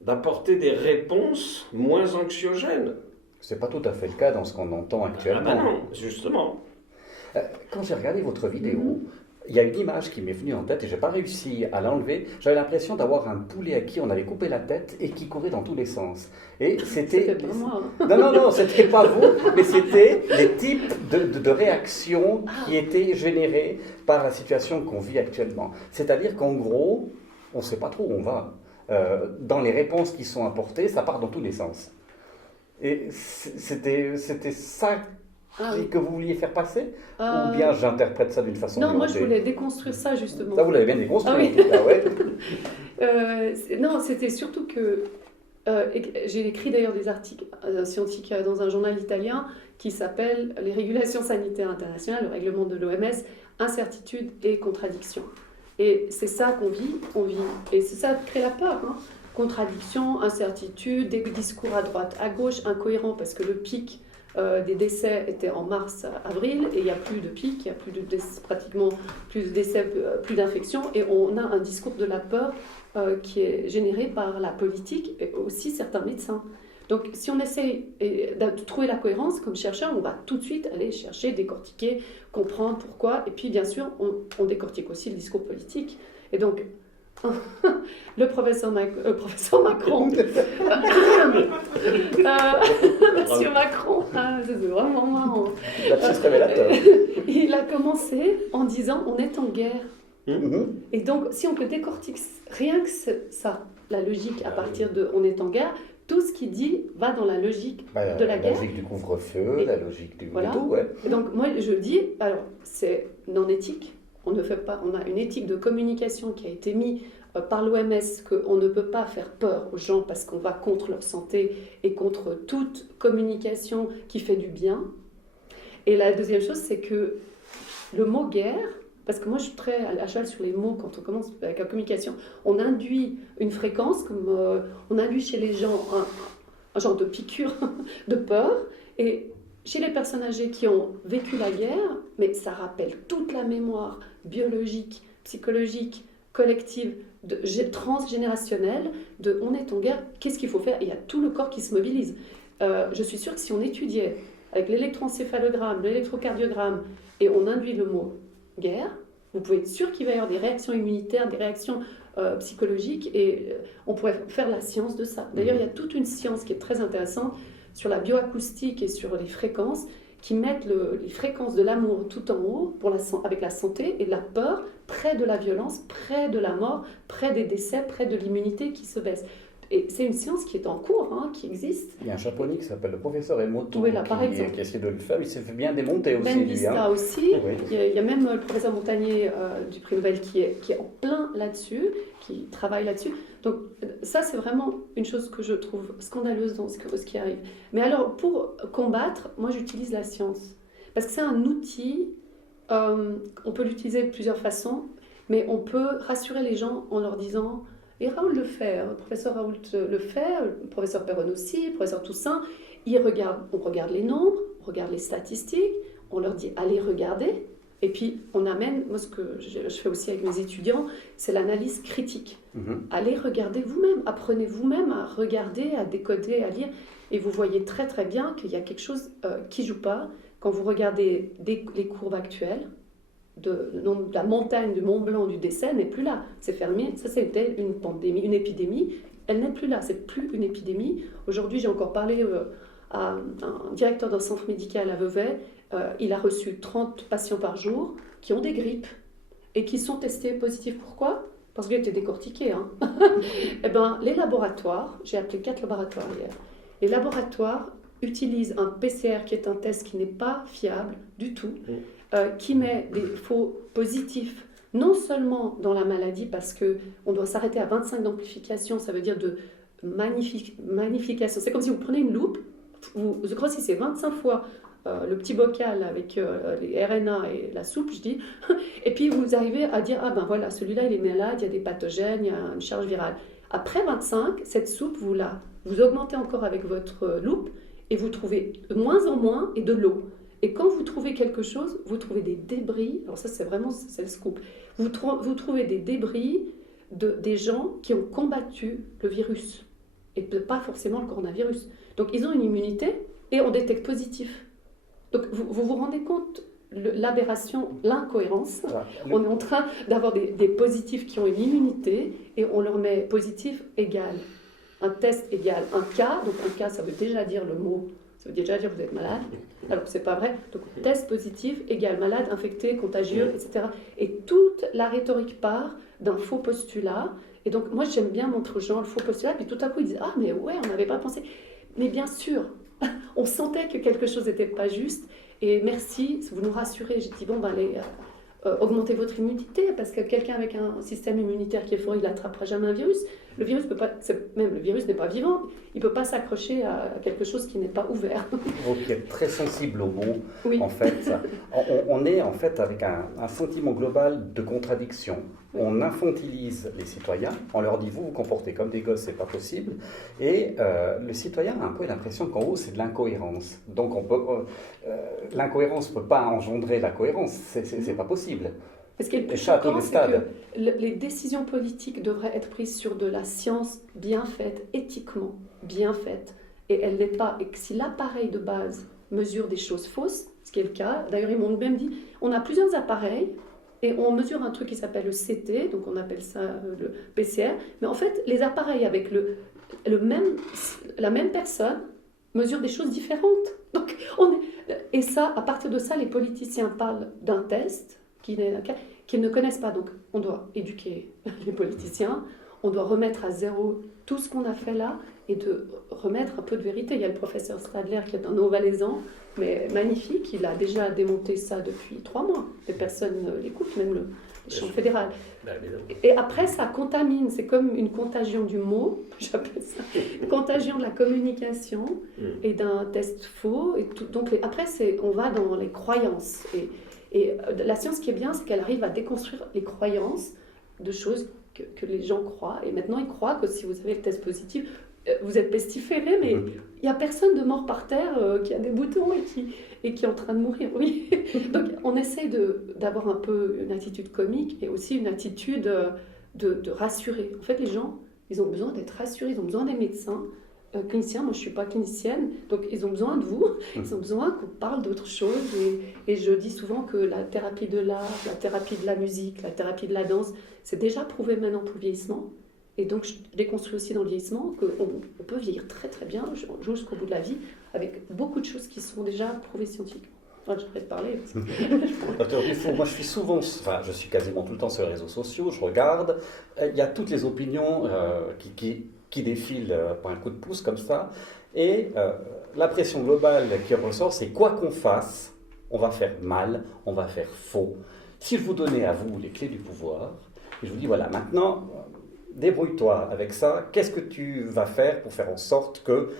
d'apporter des réponses moins anxiogènes. C'est pas tout à fait le cas dans ce qu'on entend actuellement. Ah ben non, justement. Quand j'ai regardé votre vidéo, il y a une image qui m'est venue en tête et je n'ai pas réussi à l'enlever. J'avais l'impression d'avoir un poulet à qui on avait coupé la tête et qui courait dans tous les sens. Et c'était pas moi. Non, c'était pas vous, mais c'était les types de réactions qui étaient générées par la situation qu'on vit actuellement. C'est-à-dire qu'en gros, on ne sait pas trop où on va. Dans les réponses qui sont apportées, ça part dans tous les sens. Et c'était ça que vous vouliez faire passer ou bien j'interprète ça d'une façon Non, moi je nuancée? voulais déconstruire ça justement. Ça, vous l'avez bien déconstruit. Ah oui. Ah ouais. Non, c'était surtout que j'ai écrit d'ailleurs des articles scientifiques dans un journal italien qui s'appelle Les régulations sanitaires internationales, le règlement de l'OMS, incertitude et contradiction. Et c'est ça qu'on vit, et c'est ça qui crée la peur. Hein. Contradiction, incertitude, des discours à droite, à gauche, incohérents parce que le pic des décès était en mars-avril et il n'y a plus de pic, il y a pratiquement plus de décès, plus d'infections et on a un discours de la peur qui est généré par la politique et aussi certains médecins. Donc si on essaye de trouver la cohérence comme chercheur, on va tout de suite aller chercher, décortiquer, comprendre pourquoi et puis bien sûr on décortique aussi le discours politique. Et donc le professeur Macron, Monsieur Macron, c'est vraiment marrant. Il a commencé en disant on est en guerre. Et donc si on peut décortiquer rien que ça, la logique à partir de on est en guerre, tout ce qu'il dit va dans la logique de la guerre. La logique du couvre-feu, la logique du voilà. tout, ouais. Et donc moi je dis, alors c'est non éthique. On a une éthique de communication qui a été mise par l'OMS qu'on ne peut pas faire peur aux gens parce qu'on va contre leur santé et contre toute communication qui fait du bien. Et la deuxième chose, c'est que le mot guerre, parce que moi je suis très à cheval sur les mots quand on commence avec la communication, on induit une fréquence, comme on induit chez les gens un genre de piqûre de peur, et chez les personnes âgées qui ont vécu la guerre, mais ça rappelle toute la mémoire biologique, psychologique, collective, transgénérationnelle, de on est en guerre, qu'est-ce qu'il faut faire? Et il y a tout le corps qui se mobilise. Je suis sûre que si on étudiait avec l'électroencéphalogramme, l'électrocardiogramme, et on induit le mot guerre, vous pouvez être sûr qu'il va y avoir des réactions immunitaires, des réactions psychologiques, et on pourrait faire la science de ça. D'ailleurs, il y a toute une science qui est très intéressante sur la bioacoustique et sur les fréquences, qui mettent les fréquences de l'amour tout en haut avec la santé et de la peur, près de la violence, près de la mort, près des décès, près de l'immunité qui se baisse. Et c'est une science qui est en cours, qui existe. Il y a un japonais qui s'appelle le professeur Emoto oui, là, par qui exemple. a essayé de le faire. Il s'est fait bien démonter aussi. Ben Vista aussi. Oui. Il y a même le professeur Montagnier du prix Nobel qui est en plein là-dessus, qui travaille là-dessus. Donc ça, c'est vraiment une chose que je trouve scandaleuse dans ce qui arrive. Mais alors, pour combattre, moi, j'utilise la science. Parce que c'est un outil, on peut l'utiliser de plusieurs façons, mais on peut rassurer les gens en leur disant... Et Raoul le fait, le professeur Raoul le fait, le professeur Perron aussi, le professeur Toussaint, on regarde les nombres, on regarde les statistiques, on leur dit allez regarder, et puis on amène, moi ce que je fais aussi avec mes étudiants, c'est l'analyse critique. Allez regarder vous-même, apprenez vous-même à regarder, à décoder, à lire, et vous voyez très très bien qu'il y a quelque chose qui ne joue pas quand vous regardez les courbes actuelles. De la montagne du Mont Blanc du décès n'est plus là, c'est fermé, ça c'était une pandémie, une épidémie, elle n'est plus là, c'est plus une épidémie. Aujourd'hui j'ai encore parlé à un directeur d'un centre médical à Vevey, il a reçu 30 patients par jour qui ont des grippes et qui sont testés positifs. Pourquoi? Parce qu'il a été décortiqué. Eh ben, les laboratoires, j'ai appelé 4 laboratoires hier, les laboratoires utilisent un PCR qui est un test qui n'est pas fiable du tout, qui met des faux positifs, non seulement dans la maladie, parce qu'on doit s'arrêter à 25 d'amplification, ça veut dire de magnification. C'est comme si vous prenez une loupe, vous grossissez 25 fois le petit bocal avec les RNA et la soupe, je dis, et puis vous arrivez à dire, ah ben voilà, celui-là il est malade, il y a des pathogènes, il y a une charge virale. Après 25, cette soupe, vous augmentez encore avec votre loupe, et vous trouvez de moins en moins et de l'eau. Et quand vous trouvez quelque chose, vous trouvez des débris, alors ça c'est le scoop, vous trouvez des débris des gens qui ont combattu le virus, et pas forcément le coronavirus. Donc ils ont une immunité et on détecte positif. Donc vous vous rendez compte l'aberration, l'incohérence. Voilà. On est en train d'avoir des positifs qui ont une immunité et on leur met positif égal. Un test égale un cas. Donc un cas, ça veut déjà dire le mot, ça veut déjà dire que vous êtes malade. Alors que c'est pas vrai. Donc test positif égale malade, infecté, contagieux, etc. Et toute la rhétorique part d'un faux postulat. Et donc moi j'aime bien montrer aux gens le faux postulat. Puis tout à coup ils disent ah mais ouais on n'avait pas pensé. Mais bien sûr, on sentait que quelque chose n'était pas juste. Et merci, vous nous rassurez. J'ai dit bon ben allez. Augmenter votre immunité, parce que quelqu'un avec un système immunitaire qui est fort, il n'attrapera jamais un virus. Le virus peut pas, même le virus n'est pas vivant, il ne peut pas s'accrocher à quelque chose qui n'est pas ouvert. Vous qui êtes très sensible aux mots, Oui. en fait, on est en fait avec un sentiment global de contradiction. Oui. On infantilise les citoyens, on leur dit vous vous comportez comme des gosses, c'est pas possible. Et le citoyen a un peu l'impression qu'en haut c'est de l'incohérence. Donc l'incohérence ne peut pas engendrer la cohérence, c'est pas possible. Et ce qui est le plus Et ça, à tous choquant, les c'est stades. que les décisions politiques devraient être prises sur de la science bien faite, éthiquement bien faite, et elle n'est pas. Et que si l'appareil de base mesure des choses fausses, ce qui est le cas, d'ailleurs ils m'ont même dit, on a plusieurs appareils, et on mesure un truc qui s'appelle le CT, donc on appelle ça le PCR, mais en fait les appareils avec la même personne mesurent des choses différentes. Donc et ça, à partir de ça, les politiciens parlent d'un test qu'ils ne connaissent pas. Donc, on doit éduquer les politiciens, on doit remettre à zéro tout ce qu'on a fait là et de remettre un peu de vérité. Il y a le professeur Stadler qui est un Nova-Valaisan, mais magnifique, il a déjà démonté ça depuis 3 mois. Les personnes l'écoutent, même le champ fédéral. Et après, ça contamine, c'est comme une contagion du mot, j'appelle ça, une contagion de la communication et d'un test faux. Et tout. Donc après, on va dans les croyances. Et la science, ce qui est bien, c'est qu'elle arrive à déconstruire les croyances de choses que les gens croient. Et maintenant, ils croient que si vous avez le test positif, vous êtes pestiféré, mais il n'y a personne de mort par terre qui a des boutons et qui est en train de mourir. Oui. Donc, on essaye d'avoir un peu une attitude comique et aussi une attitude de rassurer. En fait, les gens, ils ont besoin d'être rassurés, ils ont besoin des médecins. Cliniciens, moi je ne suis pas clinicienne, donc ils ont besoin de vous, ils ont besoin qu'on parle d'autre chose. Et je dis souvent que la thérapie de l'art, la thérapie de la musique, la thérapie de la danse, c'est déjà prouvé maintenant pour le vieillissement. Et donc je déconstruis aussi dans le vieillissement qu'on peut vieillir très très bien jusqu'au bout de la vie avec beaucoup de choses qui sont déjà prouvées scientifiquement. Enfin, je pourrais te parler. Docteur Dufour, moi je suis souvent, enfin je suis quasiment tout le temps sur les réseaux sociaux, je regarde, il y a toutes les opinions qui défilent par un coup de pouce comme ça, et la pression globale qui ressort, c'est quoi qu'on fasse, on va faire mal, on va faire faux. Si je vous donnais à vous les clés du pouvoir, et je vous dis voilà, maintenant, débrouille-toi avec ça, qu'est-ce que tu vas faire pour faire en sorte que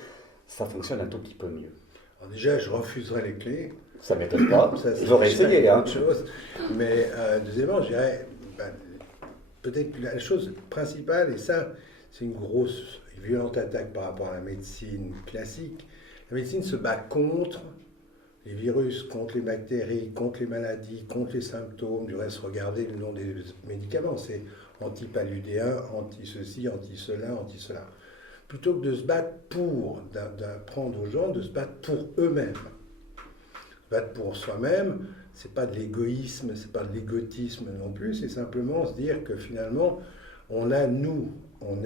ça fonctionne un tout petit peu mieux? Alors déjà, je refuserai les clés. Ça ne m'étonne pas, Ça, j'aurais essayé. Hein. Chose. Mais deuxièmement, je dirais, peut-être que la chose principale, et ça, c'est une grosse et violente attaque par rapport à la médecine classique. La médecine se bat contre les virus, contre les bactéries, contre les maladies, contre les symptômes. Du reste, regardez le nom des médicaments, c'est anti-paludéen, anti-ceci, anti-cela, anti-cela. Plutôt que de se battre pour, d'apprendre aux gens de se battre pour eux-mêmes. Se battre pour soi-même, c'est pas de l'égoïsme, c'est pas de l'égotisme non plus, c'est simplement se dire que finalement, on est nous en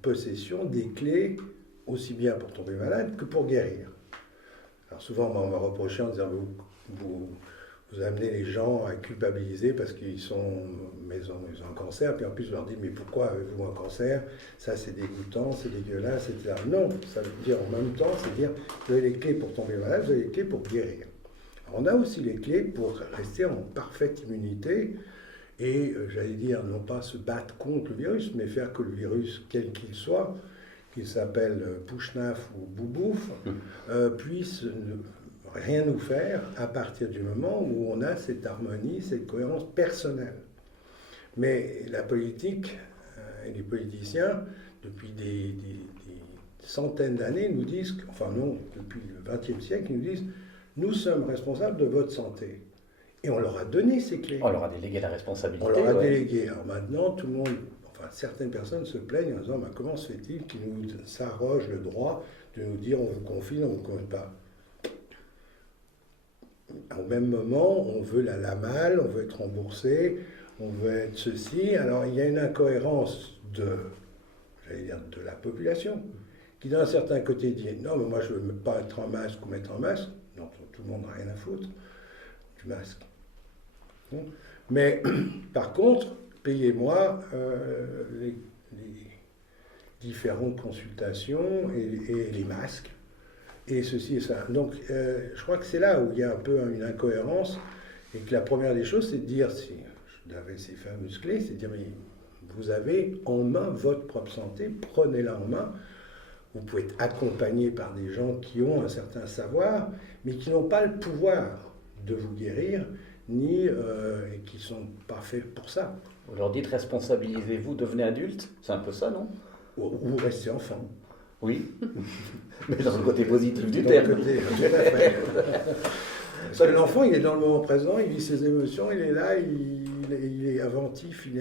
possession des clés aussi bien pour tomber malade que pour guérir. Alors souvent, on m'a reproché en disant vous amenez les gens à culpabiliser parce qu'ils ont un cancer, puis en plus je leur dis mais pourquoi avez-vous un cancer? Ça c'est dégoûtant, c'est dégueulasse, etc. Non, ça veut dire en même temps, c'est dire vous avez les clés pour tomber malade, vous avez les clés pour guérir. Alors, on a aussi les clés pour rester en parfaite immunité et j'allais dire non pas se battre contre le virus, mais faire que le virus, quel qu'il soit, qu'il s'appelle Pouchnaf ou Boubouf, puisse rien nous faire à partir du moment où on a cette harmonie, cette cohérence personnelle. Mais la politique et les politiciens, depuis des centaines d'années, nous disent, enfin non, depuis le XXe siècle, ils nous disent nous sommes responsables de votre santé. Et on leur a donné ces clés. On leur a délégué la responsabilité. On leur a délégué. Alors maintenant, tout le monde, enfin certaines personnes se plaignent en disant comment se fait-il qu'ils nous s'arrogent le droit de nous dire on vous confine, on ne vous confine pas. au même moment, on veut la malle, on veut être remboursé, on veut être ceci. Alors il y a une incohérence j'allais dire, de la population, qui d'un certain côté dit non, mais moi je ne veux pas être en masque ou mettre en masque. Non, tout le monde n'a rien à foutre du masque. Bon. Mais par contre, payez-moi les différentes consultations et les masques, et ceci et ça. Donc je crois que c'est là où il y a un peu une incohérence, et que la première des choses, c'est de dire, si j'avais ces fameuses clés, c'est de dire, mais vous avez en main votre propre santé, prenez-la en main. Vous pouvez être accompagné par des gens qui ont un certain savoir, mais qui n'ont pas le pouvoir de vous guérir, et qui ne sont pas faits pour ça. Vous leur dites responsabilisez-vous, devenez adulte, c'est un peu ça, non? Ou restez enfant. Oui, mais dans le côté positif du Dans le terme. côté, tout à fait. Parce que l'enfant, il est dans le moment présent, il vit ses émotions, il est là, il est inventif, il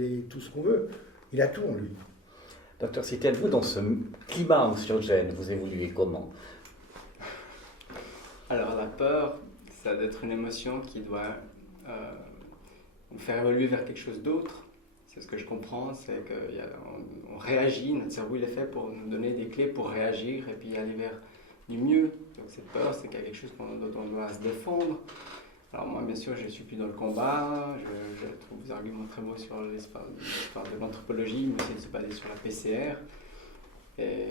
est tout ce qu'on veut. Il a tout en lui. Docteur Sitel, vous, dans ce climat anxiogène, vous évoluez comment? Alors la peur, ça doit être une émotion qui doit nous faire évoluer vers quelque chose d'autre. C'est ce que je comprends, c'est qu'on réagit, notre cerveau il est fait pour nous donner des clés pour réagir et puis aller vers du mieux. Donc cette peur, c'est qu'il y a quelque chose dont on doit se défendre. Alors moi, bien sûr, je ne suis plus dans le combat, je trouve vos arguments très beaux sur l'histoire de l'anthropologie, mais aussi de se baser sur la PCR. Et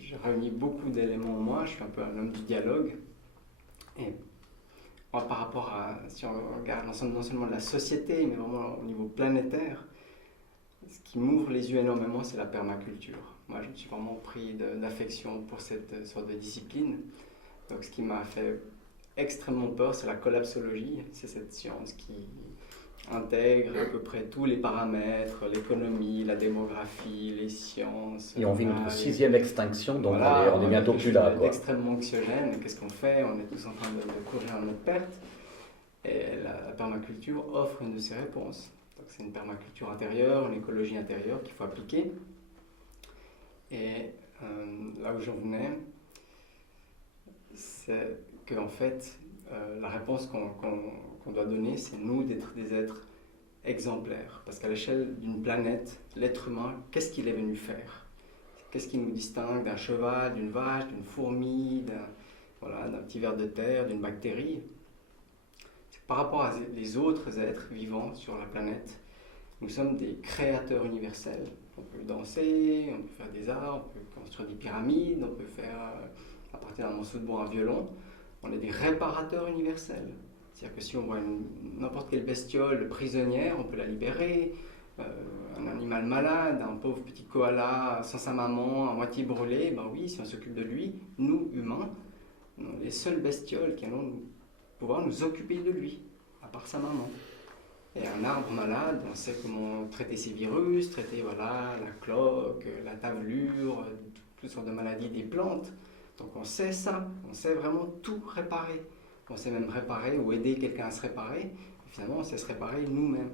j'ai réuni beaucoup d'éléments en moi, je suis un peu un homme du dialogue. Et moi, par rapport à, si on regarde l'ensemble non seulement de la société, mais vraiment au niveau planétaire, ce qui m'ouvre les yeux énormément, c'est la permaculture. Moi, je me suis vraiment pris d'affection pour cette sorte de discipline. Donc ce qui m'a fait extrêmement peur, c'est la collapsologie. C'est cette science qui intègre à peu près tous les paramètres, l'économie, la démographie, les sciences. Et on vit notre 6e extinction, donc voilà, on est bientôt plus là. C'est extrêmement anxiogène. Qu'est-ce qu'on fait? On est tous en train de courir à notre perte. Et la permaculture offre une de ces réponses. Donc c'est une permaculture intérieure, une écologie intérieure qu'il faut appliquer. Et là où j'en venais, c'est qu'en fait, la réponse qu'on doit donner, c'est nous d'être des êtres exemplaires. Parce qu'à l'échelle d'une planète, l'être humain, qu'est-ce qu'il est venu faire? Qu'est-ce qui nous distingue d'un cheval, d'une vache, d'une fourmi, d'un petit ver de terre, d'une bactérie? C'est par rapport à les autres êtres vivants sur la planète, nous sommes des créateurs universels. On peut danser, on peut faire des arts, on peut construire des pyramides, on peut faire, à partir d'un morceau de bois, un violon. On est des réparateurs universels. C'est-à-dire que si on voit n'importe quelle bestiole prisonnière, on peut la libérer. Un animal malade, un pauvre petit koala sans sa maman, à moitié brûlé, ben oui, si on s'occupe de lui, nous, humains, nous sommes les seules bestioles qui allons pouvoir nous occuper de lui, à part sa maman. Et un arbre malade, on sait comment traiter ses virus, traiter la cloque, la tavelure, toutes sortes de maladies des plantes. Donc on sait ça, on sait vraiment tout réparer. On sait même réparer ou aider quelqu'un à se réparer. Et finalement, on sait se réparer nous-mêmes.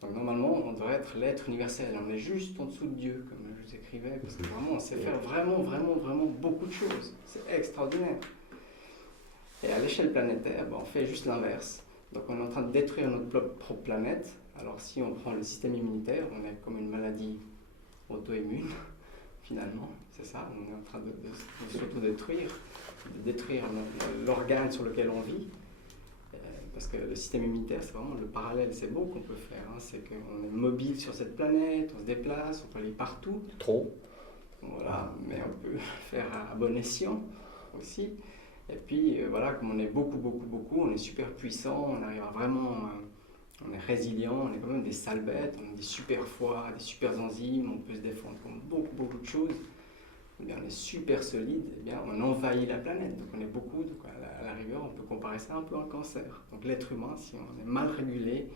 Donc normalement, on devrait être l'être universel. On est juste en dessous de Dieu, comme je vous écrivais, parce que vraiment, on sait faire vraiment, vraiment, vraiment beaucoup de choses. C'est extraordinaire. Et à l'échelle planétaire, on fait juste l'inverse. Donc on est en train de détruire notre propre planète. Alors si on prend le système immunitaire, on est comme une maladie auto-immune, finalement. C'est ça, on est en train de s'auto-détruire, de détruire l'organe sur lequel on vit. Parce que le système immunitaire, c'est vraiment le parallèle, c'est beau qu'on peut faire. C'est qu'on est mobile sur cette planète, on se déplace, on peut aller partout. Trop. Voilà, mais on peut faire à bon escient aussi. Et puis comme on est beaucoup, on est super puissant, on arrive à vraiment, on est résilient, on est quand même des sales bêtes, on a des super foies, des super enzymes, on peut se défendre contre beaucoup de choses. Eh bien, on est super solide, eh bien, on envahit la planète, donc on est beaucoup, donc à la rigueur on peut comparer ça un peu à un cancer. Donc l'être humain, si on est mal régulé,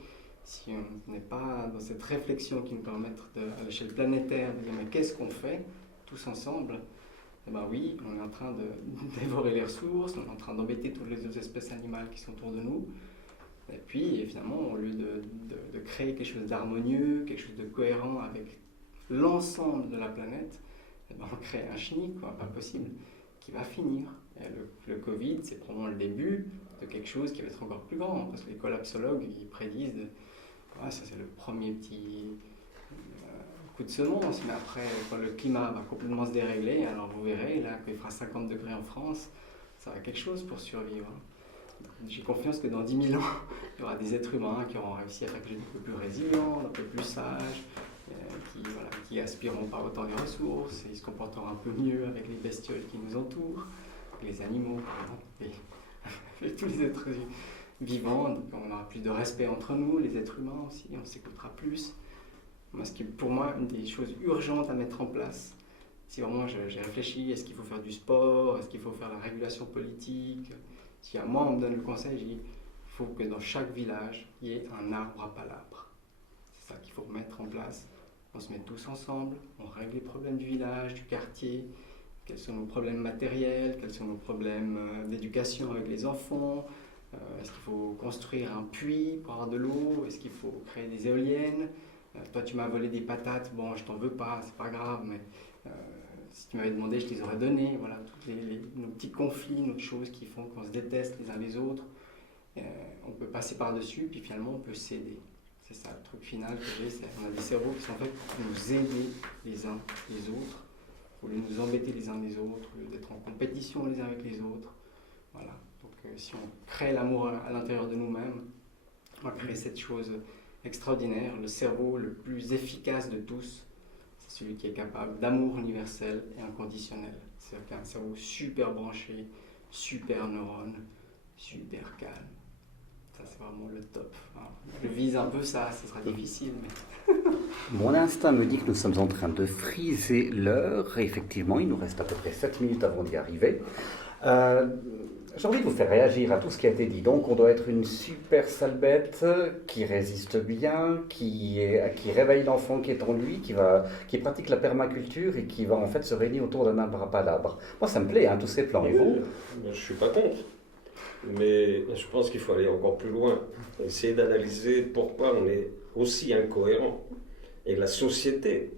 si on n'est pas dans cette réflexion qui nous permet à l'échelle planétaire de dire mais qu'est-ce qu'on fait tous ensemble? Eh bien oui, on est en train de dévorer les ressources, on est en train d'embêter toutes les autres espèces animales qui sont autour de nous. Et puis, finalement, au lieu de créer quelque chose d'harmonieux, quelque chose de cohérent avec l'ensemble de la planète, eh bien, on crée un chenille, pas possible, qui va finir. Et le Covid, c'est probablement le début de quelque chose qui va être encore plus grand. Parce que les collapsologues, ils prédisent, ça c'est le premier petit coup de semonce, mais après, quand le climat va complètement se dérégler, alors vous verrez, là, quand il fera 50 degrés en France, ça va être quelque chose pour survivre. J'ai confiance que dans 10 000 ans, il y aura des êtres humains qui auront réussi à faire quelque chose d'un peu plus résilient, d'un peu plus sage, qui aspireront pas autant les ressources, et ils se comporteront un peu mieux avec les bestioles qui nous entourent, avec les animaux, par exemple, et avec tous les êtres vivants. Donc on aura plus de respect entre nous, les êtres humains aussi, on s'écoutera plus. Ce qui est pour moi une des choses urgentes à mettre en place. Si vraiment j'ai réfléchi, est-ce qu'il faut faire du sport, est-ce qu'il faut faire la régulation politique, si à moi on me donne le conseil, je dis il faut que dans chaque village, il y ait un arbre à palabres. C'est ça qu'il faut mettre en place. On se met tous ensemble, on règle les problèmes du village, du quartier, quels sont nos problèmes matériels, quels sont nos problèmes d'éducation avec les enfants, est-ce qu'il faut construire un puits pour avoir de l'eau, est-ce qu'il faut créer des éoliennes. Toi, tu m'as volé des patates, bon, je t'en veux pas, c'est pas grave, mais si tu m'avais demandé, je te les aurais données. Voilà, nos petits conflits, nos choses qui font qu'on se déteste les uns les autres. On peut passer par-dessus, puis finalement, on peut s'aider. C'est ça le truc final que j'ai, c'est qu'on a des cerveaux qui sont faits pour nous aider les uns les autres, au lieu de nous embêter les uns les autres, au lieu d'être en compétition les uns avec les autres. Voilà. Donc, si on crée l'amour à l'intérieur de nous-mêmes, on va créer cette chose extraordinaire. Le cerveau le plus efficace de tous, c'est celui qui est capable d'amour universel et inconditionnel. C'est un cerveau super branché, super neurone, super calme. Ça, c'est vraiment le top. Alors, je vise un peu ça, ce sera difficile, mais... Mon instinct me dit que nous sommes en train de friser l'heure. Et effectivement, il nous reste à peu près 7 minutes avant d'y arriver. J'ai envie de vous faire réagir à tout ce qui a été dit. Donc, on doit être une super sale bête qui résiste bien, qui réveille l'enfant qui est en lui, qui pratique la permaculture et qui va en fait se réunir autour d'un arbre à palabres. Moi, ça me plaît, tous ces plans. Et vous ? Je ne suis pas contre. Mais je pense qu'il faut aller encore plus loin. Essayer d'analyser pourquoi on est aussi incohérent. Et la société.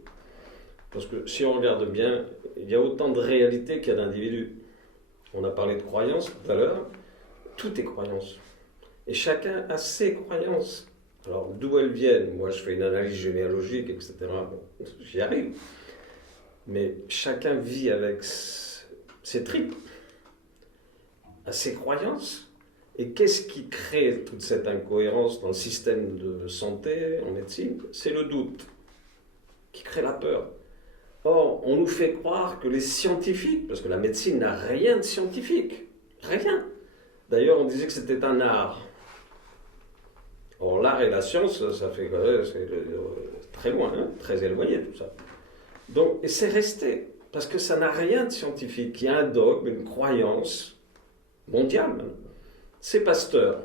Parce que si on regarde bien, il y a autant de réalités qu'il y a d'individus. On a parlé de croyances tout à l'heure. Tout est croyance. Et chacun a ses croyances. Alors, d'où elles viennent, moi je fais une analyse généalogique, etc. Bon, j'y arrive. Mais chacun vit avec ses tripes, à ses croyances. Et qu'est-ce qui crée toute cette incohérence dans le système de santé, en médecine ? C'est le doute qui crée la peur. Or, on nous fait croire que les scientifiques, parce que la médecine n'a rien de scientifique, rien. D'ailleurs, on disait que c'était un art. Or, l'art et la science, ça fait c'est très loin, très éloigné tout ça. Donc, et c'est resté, parce que ça n'a rien de scientifique. Il y a un dogme, une croyance mondiale même. C'est Pasteur.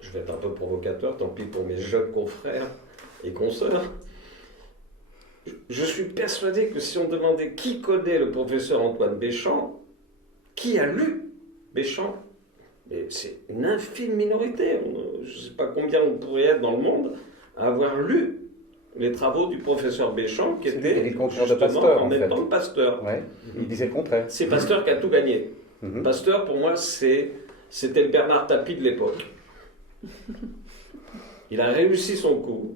Je vais être un peu provocateur, tant pis pour mes jeunes confrères et consoeurs. Je suis persuadé que si on demandait qui connaît le professeur Antoine Béchamp, qui a lu Béchamp, mais c'est une infime minorité. Je ne sais pas combien on pourrait être dans le monde à avoir lu les travaux du professeur Béchamp, qui était le contraire de Pasteur, en même temps que Pasteur. Ouais, il disait le contraire. C'est Pasteur qui a tout gagné. Pasteur, pour moi, c'était le Bernard Tapie de l'époque. Il a réussi son coup.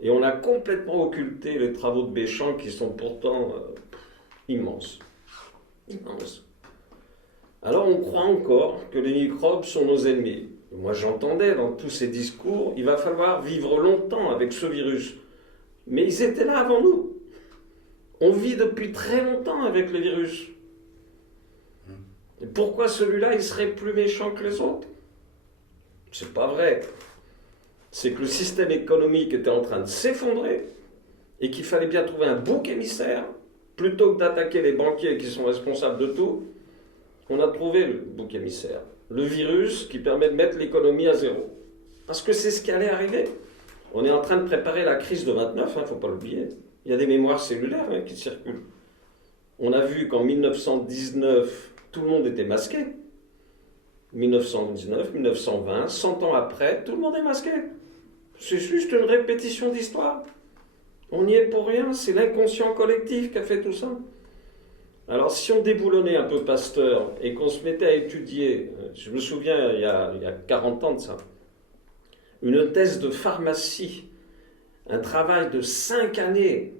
Et on a complètement occulté les travaux de Béchamp qui sont pourtant immenses. Immenses. Alors on croit encore que les microbes sont nos ennemis. Moi j'entendais dans tous ces discours, il va falloir vivre longtemps avec ce virus. Mais ils étaient là avant nous. On vit depuis très longtemps avec le virus. Et pourquoi celui-là il serait plus méchant que les autres ? C'est pas vrai. C'est que le système économique était en train de s'effondrer et qu'il fallait bien trouver un bouc émissaire, plutôt que d'attaquer les banquiers qui sont responsables de tout. On a trouvé le bouc émissaire, le virus qui permet de mettre l'économie à zéro. Parce que c'est ce qui allait arriver. On est en train de préparer la crise de 29, il ne faut pas l'oublier. Il y a des mémoires cellulaires qui circulent. On a vu qu'en 1919, tout le monde était masqué. 1919, 1920, 100 ans après, tout le monde est masqué. C'est juste une répétition d'histoire. On n'y est pour rien, c'est l'inconscient collectif qui a fait tout ça. Alors, si on déboulonnait un peu Pasteur et qu'on se mettait à étudier, je me souviens, il y a 40 ans de ça, une thèse de pharmacie, un travail de 5 années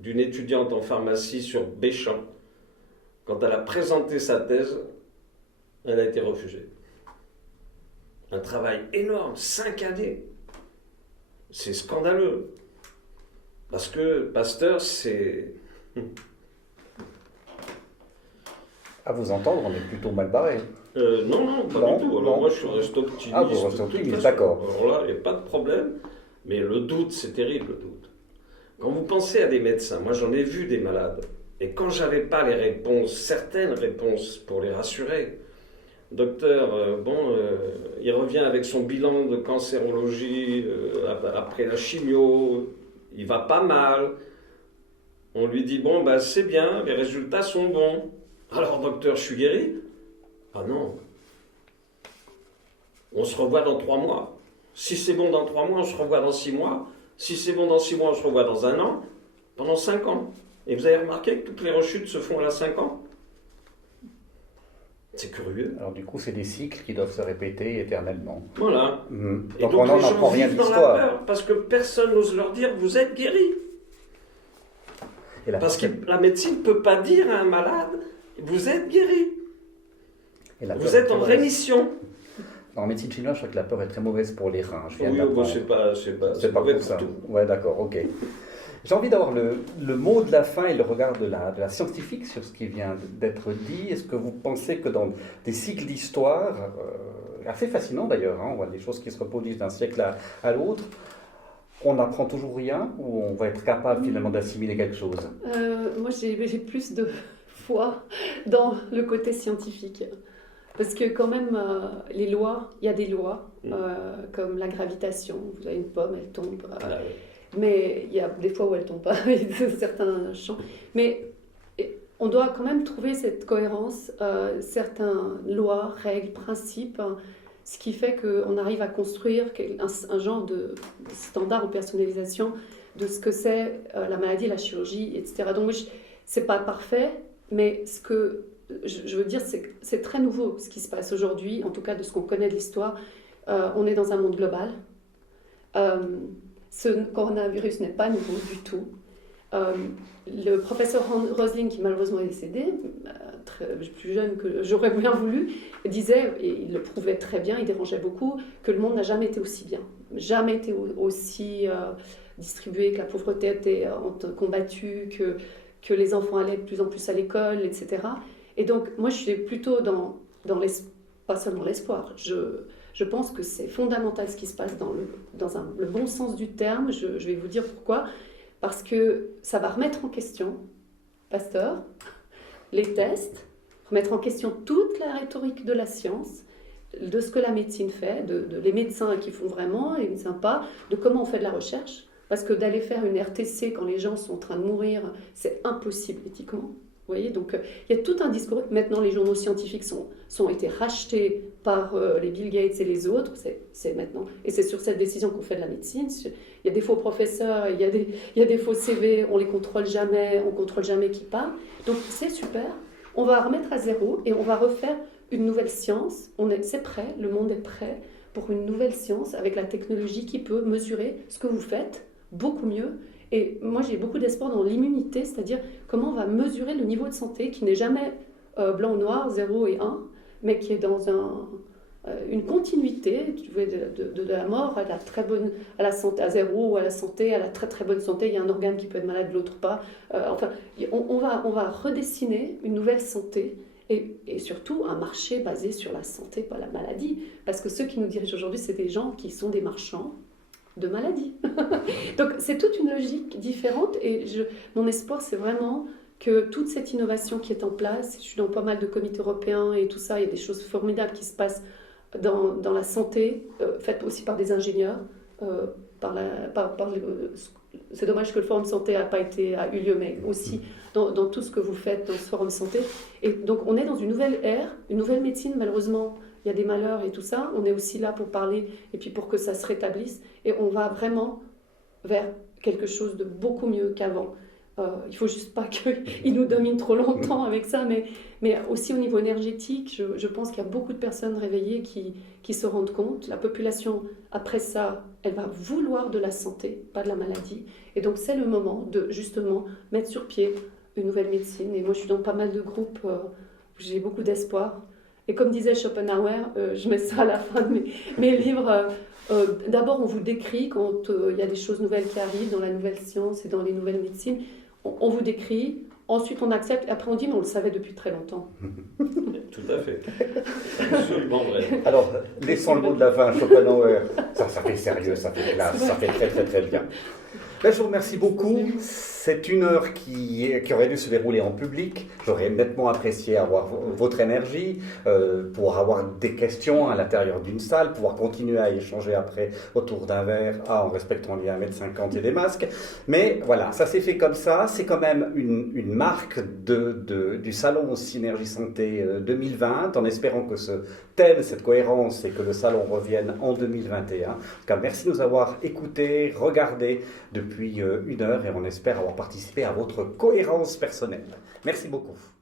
d'une étudiante en pharmacie sur Béchamp, quand elle a présenté sa thèse, elle a été refusée. Un travail énorme, 5 années. C'est scandaleux. Parce que Pasteur, c'est... À vous entendre, on est plutôt mal barré. Non, pas du tout. Alors moi, je suis resté optimiste. Ah, vous restez optimiste, d'accord. Alors là, il n'y a pas de problème. Mais le doute, c'est terrible, le doute. Quand vous pensez à des médecins, moi j'en ai vu des malades. Et quand j'avais pas les réponses, certaines réponses pour les rassurer, docteur, il revient avec son bilan de cancérologie après la chimio, il va pas mal. On lui dit, c'est bien, les résultats sont bons. Alors docteur, je suis guéri? Ah non. On se revoit dans 3 mois. Si c'est bon dans 3 mois, on se revoit dans 6 mois. Si c'est bon dans 6 mois, on se revoit dans 1 an. Pendant 5 ans. Et vous avez remarqué que toutes les rechutes se font à 5 ans? C'est curieux. Alors du coup, c'est des cycles qui doivent se répéter éternellement. Voilà. Et Donc on n'en les gens apprend rien de vivent dans la l'histoire. peur parce que personne n'ose leur dire vous êtes guéri. Parce que la médecine ne peut pas dire à un malade vous êtes guéri. Vous êtes en rémission. En médecine chinoise, je crois que la peur est très mauvaise pour les reins. Je viens Oui, d'apprendre. c'est pas pour ça. Ouais, d'accord, ok. J'ai envie d'avoir le mot de la fin et le regard de la scientifique sur ce qui vient d'être dit. Est-ce que vous pensez que dans des cycles d'histoire, assez fascinants d'ailleurs, on voit des choses qui se reproduisent d'un siècle à l'autre, on n'apprend toujours rien ou on va être capable finalement d'assimiler quelque chose? Moi, j'ai plus de foi dans le côté scientifique. Parce que quand même, les lois, il y a des lois, comme la gravitation. Vous avez une pomme, elle tombe. Mais il y a des fois où elle ne tombe pas, certains champs. Mais on doit quand même trouver cette cohérence, certaines lois, règles, principes, ce qui fait qu'on arrive à construire un genre de standard ou personnalisation de ce que c'est la maladie, la chirurgie, etc. Donc, ce n'est pas parfait, mais ce que je veux dire, c'est très nouveau ce qui se passe aujourd'hui, en tout cas de ce qu'on connaît de l'histoire. On est dans un monde global. Ce coronavirus n'est pas nouveau du tout. Le professeur Rosling, qui malheureusement est décédé, plus jeune que j'aurais bien voulu, disait, et il le prouvait très bien, il dérangeait beaucoup, que le monde n'a jamais été aussi bien, jamais été aussi distribué, que la pauvreté était combattue, que les enfants allaient de plus en plus à l'école, etc. Et donc, moi, je suis plutôt dans pas seulement l'espoir, je pense que c'est fondamental ce qui se passe dans le bon sens du terme. Je vais vous dire pourquoi. Parce que ça va remettre en question Pasteur, les tests, remettre en question toute la rhétorique de la science, de ce que la médecine fait, de les médecins qui font vraiment, les médecins pas, de comment on fait de la recherche. Parce que d'aller faire une RTC quand les gens sont en train de mourir, c'est impossible éthiquement. Vous voyez, donc il y a tout un discours. Maintenant, les journaux scientifiques sont été rachetés par les Bill Gates et les autres. C'est maintenant. Et c'est sur cette décision qu'on fait de la médecine. Il y a des faux professeurs, il y a des faux CV, on les contrôle jamais qui parle. Donc c'est super. On va remettre à zéro et on va refaire une nouvelle science. C'est prêt, le monde est prêt pour une nouvelle science avec la technologie qui peut mesurer ce que vous faites beaucoup mieux. Et moi, j'ai beaucoup d'espoir dans l'immunité, c'est-à-dire comment on va mesurer le niveau de santé qui n'est jamais blanc ou noir, 0 et 1, mais qui est dans une continuité de la mort à la santé, à 0 ou à la santé, à la très très bonne santé. Il y a un organe qui peut être malade, l'autre pas. On va redessiner une nouvelle santé et surtout un marché basé sur la santé, pas la maladie. Parce que ceux qui nous dirigent aujourd'hui, c'est des gens qui sont des marchands de maladie. Donc c'est toute une logique différente et mon espoir c'est vraiment que toute cette innovation qui est en place, je suis dans pas mal de comités européens et tout ça, il y a des choses formidables qui se passent dans la santé, faites aussi par des ingénieurs, c'est dommage que le Forum Santé a eu lieu, mais aussi dans tout ce que vous faites dans ce Forum Santé. Et donc on est dans une nouvelle ère, une nouvelle médecine malheureusement. Il y a des malheurs et tout ça, on est aussi là pour parler et puis pour que ça se rétablisse et on va vraiment vers quelque chose de beaucoup mieux qu'avant. Il faut juste pas qu'ils nous dominent trop longtemps avec ça, mais aussi au niveau énergétique, je pense qu'il y a beaucoup de personnes réveillées qui se rendent compte. La population, après ça, elle va vouloir de la santé, pas de la maladie. Et donc, c'est le moment de justement mettre sur pied une nouvelle médecine. Et moi, je suis dans pas mal de groupes où j'ai beaucoup d'espoir. Et comme disait Schopenhauer, je mets ça à la fin de mes livres. D'abord, on vous décrit quand il y a des choses nouvelles qui arrivent dans la nouvelle science et dans les nouvelles médecines. On vous décrit, ensuite on accepte, et après on dit mais on le savait depuis très longtemps. Tout à fait. Absolument vrai. Alors, laissons le mot de la fin, Schopenhauer. Ça fait sérieux, ça fait classe, ça fait très très très bien. Ben, je vous remercie beaucoup. C'est une heure qui aurait dû se dérouler en public. J'aurais nettement apprécié avoir votre énergie, pour avoir des questions à l'intérieur d'une salle, pouvoir continuer à échanger après autour d'un verre, en respectant les 1,50 m et des masques. Mais voilà, ça s'est fait comme ça. C'est quand même une marque du Salon Synergie Santé 2020, en espérant que ce thème, cette cohérence, et que le salon revienne en 2021. En tout cas, merci de nous avoir écoutés, regardés depuis une heure, et on espère avoir participé à votre cohérence personnelle. Merci beaucoup.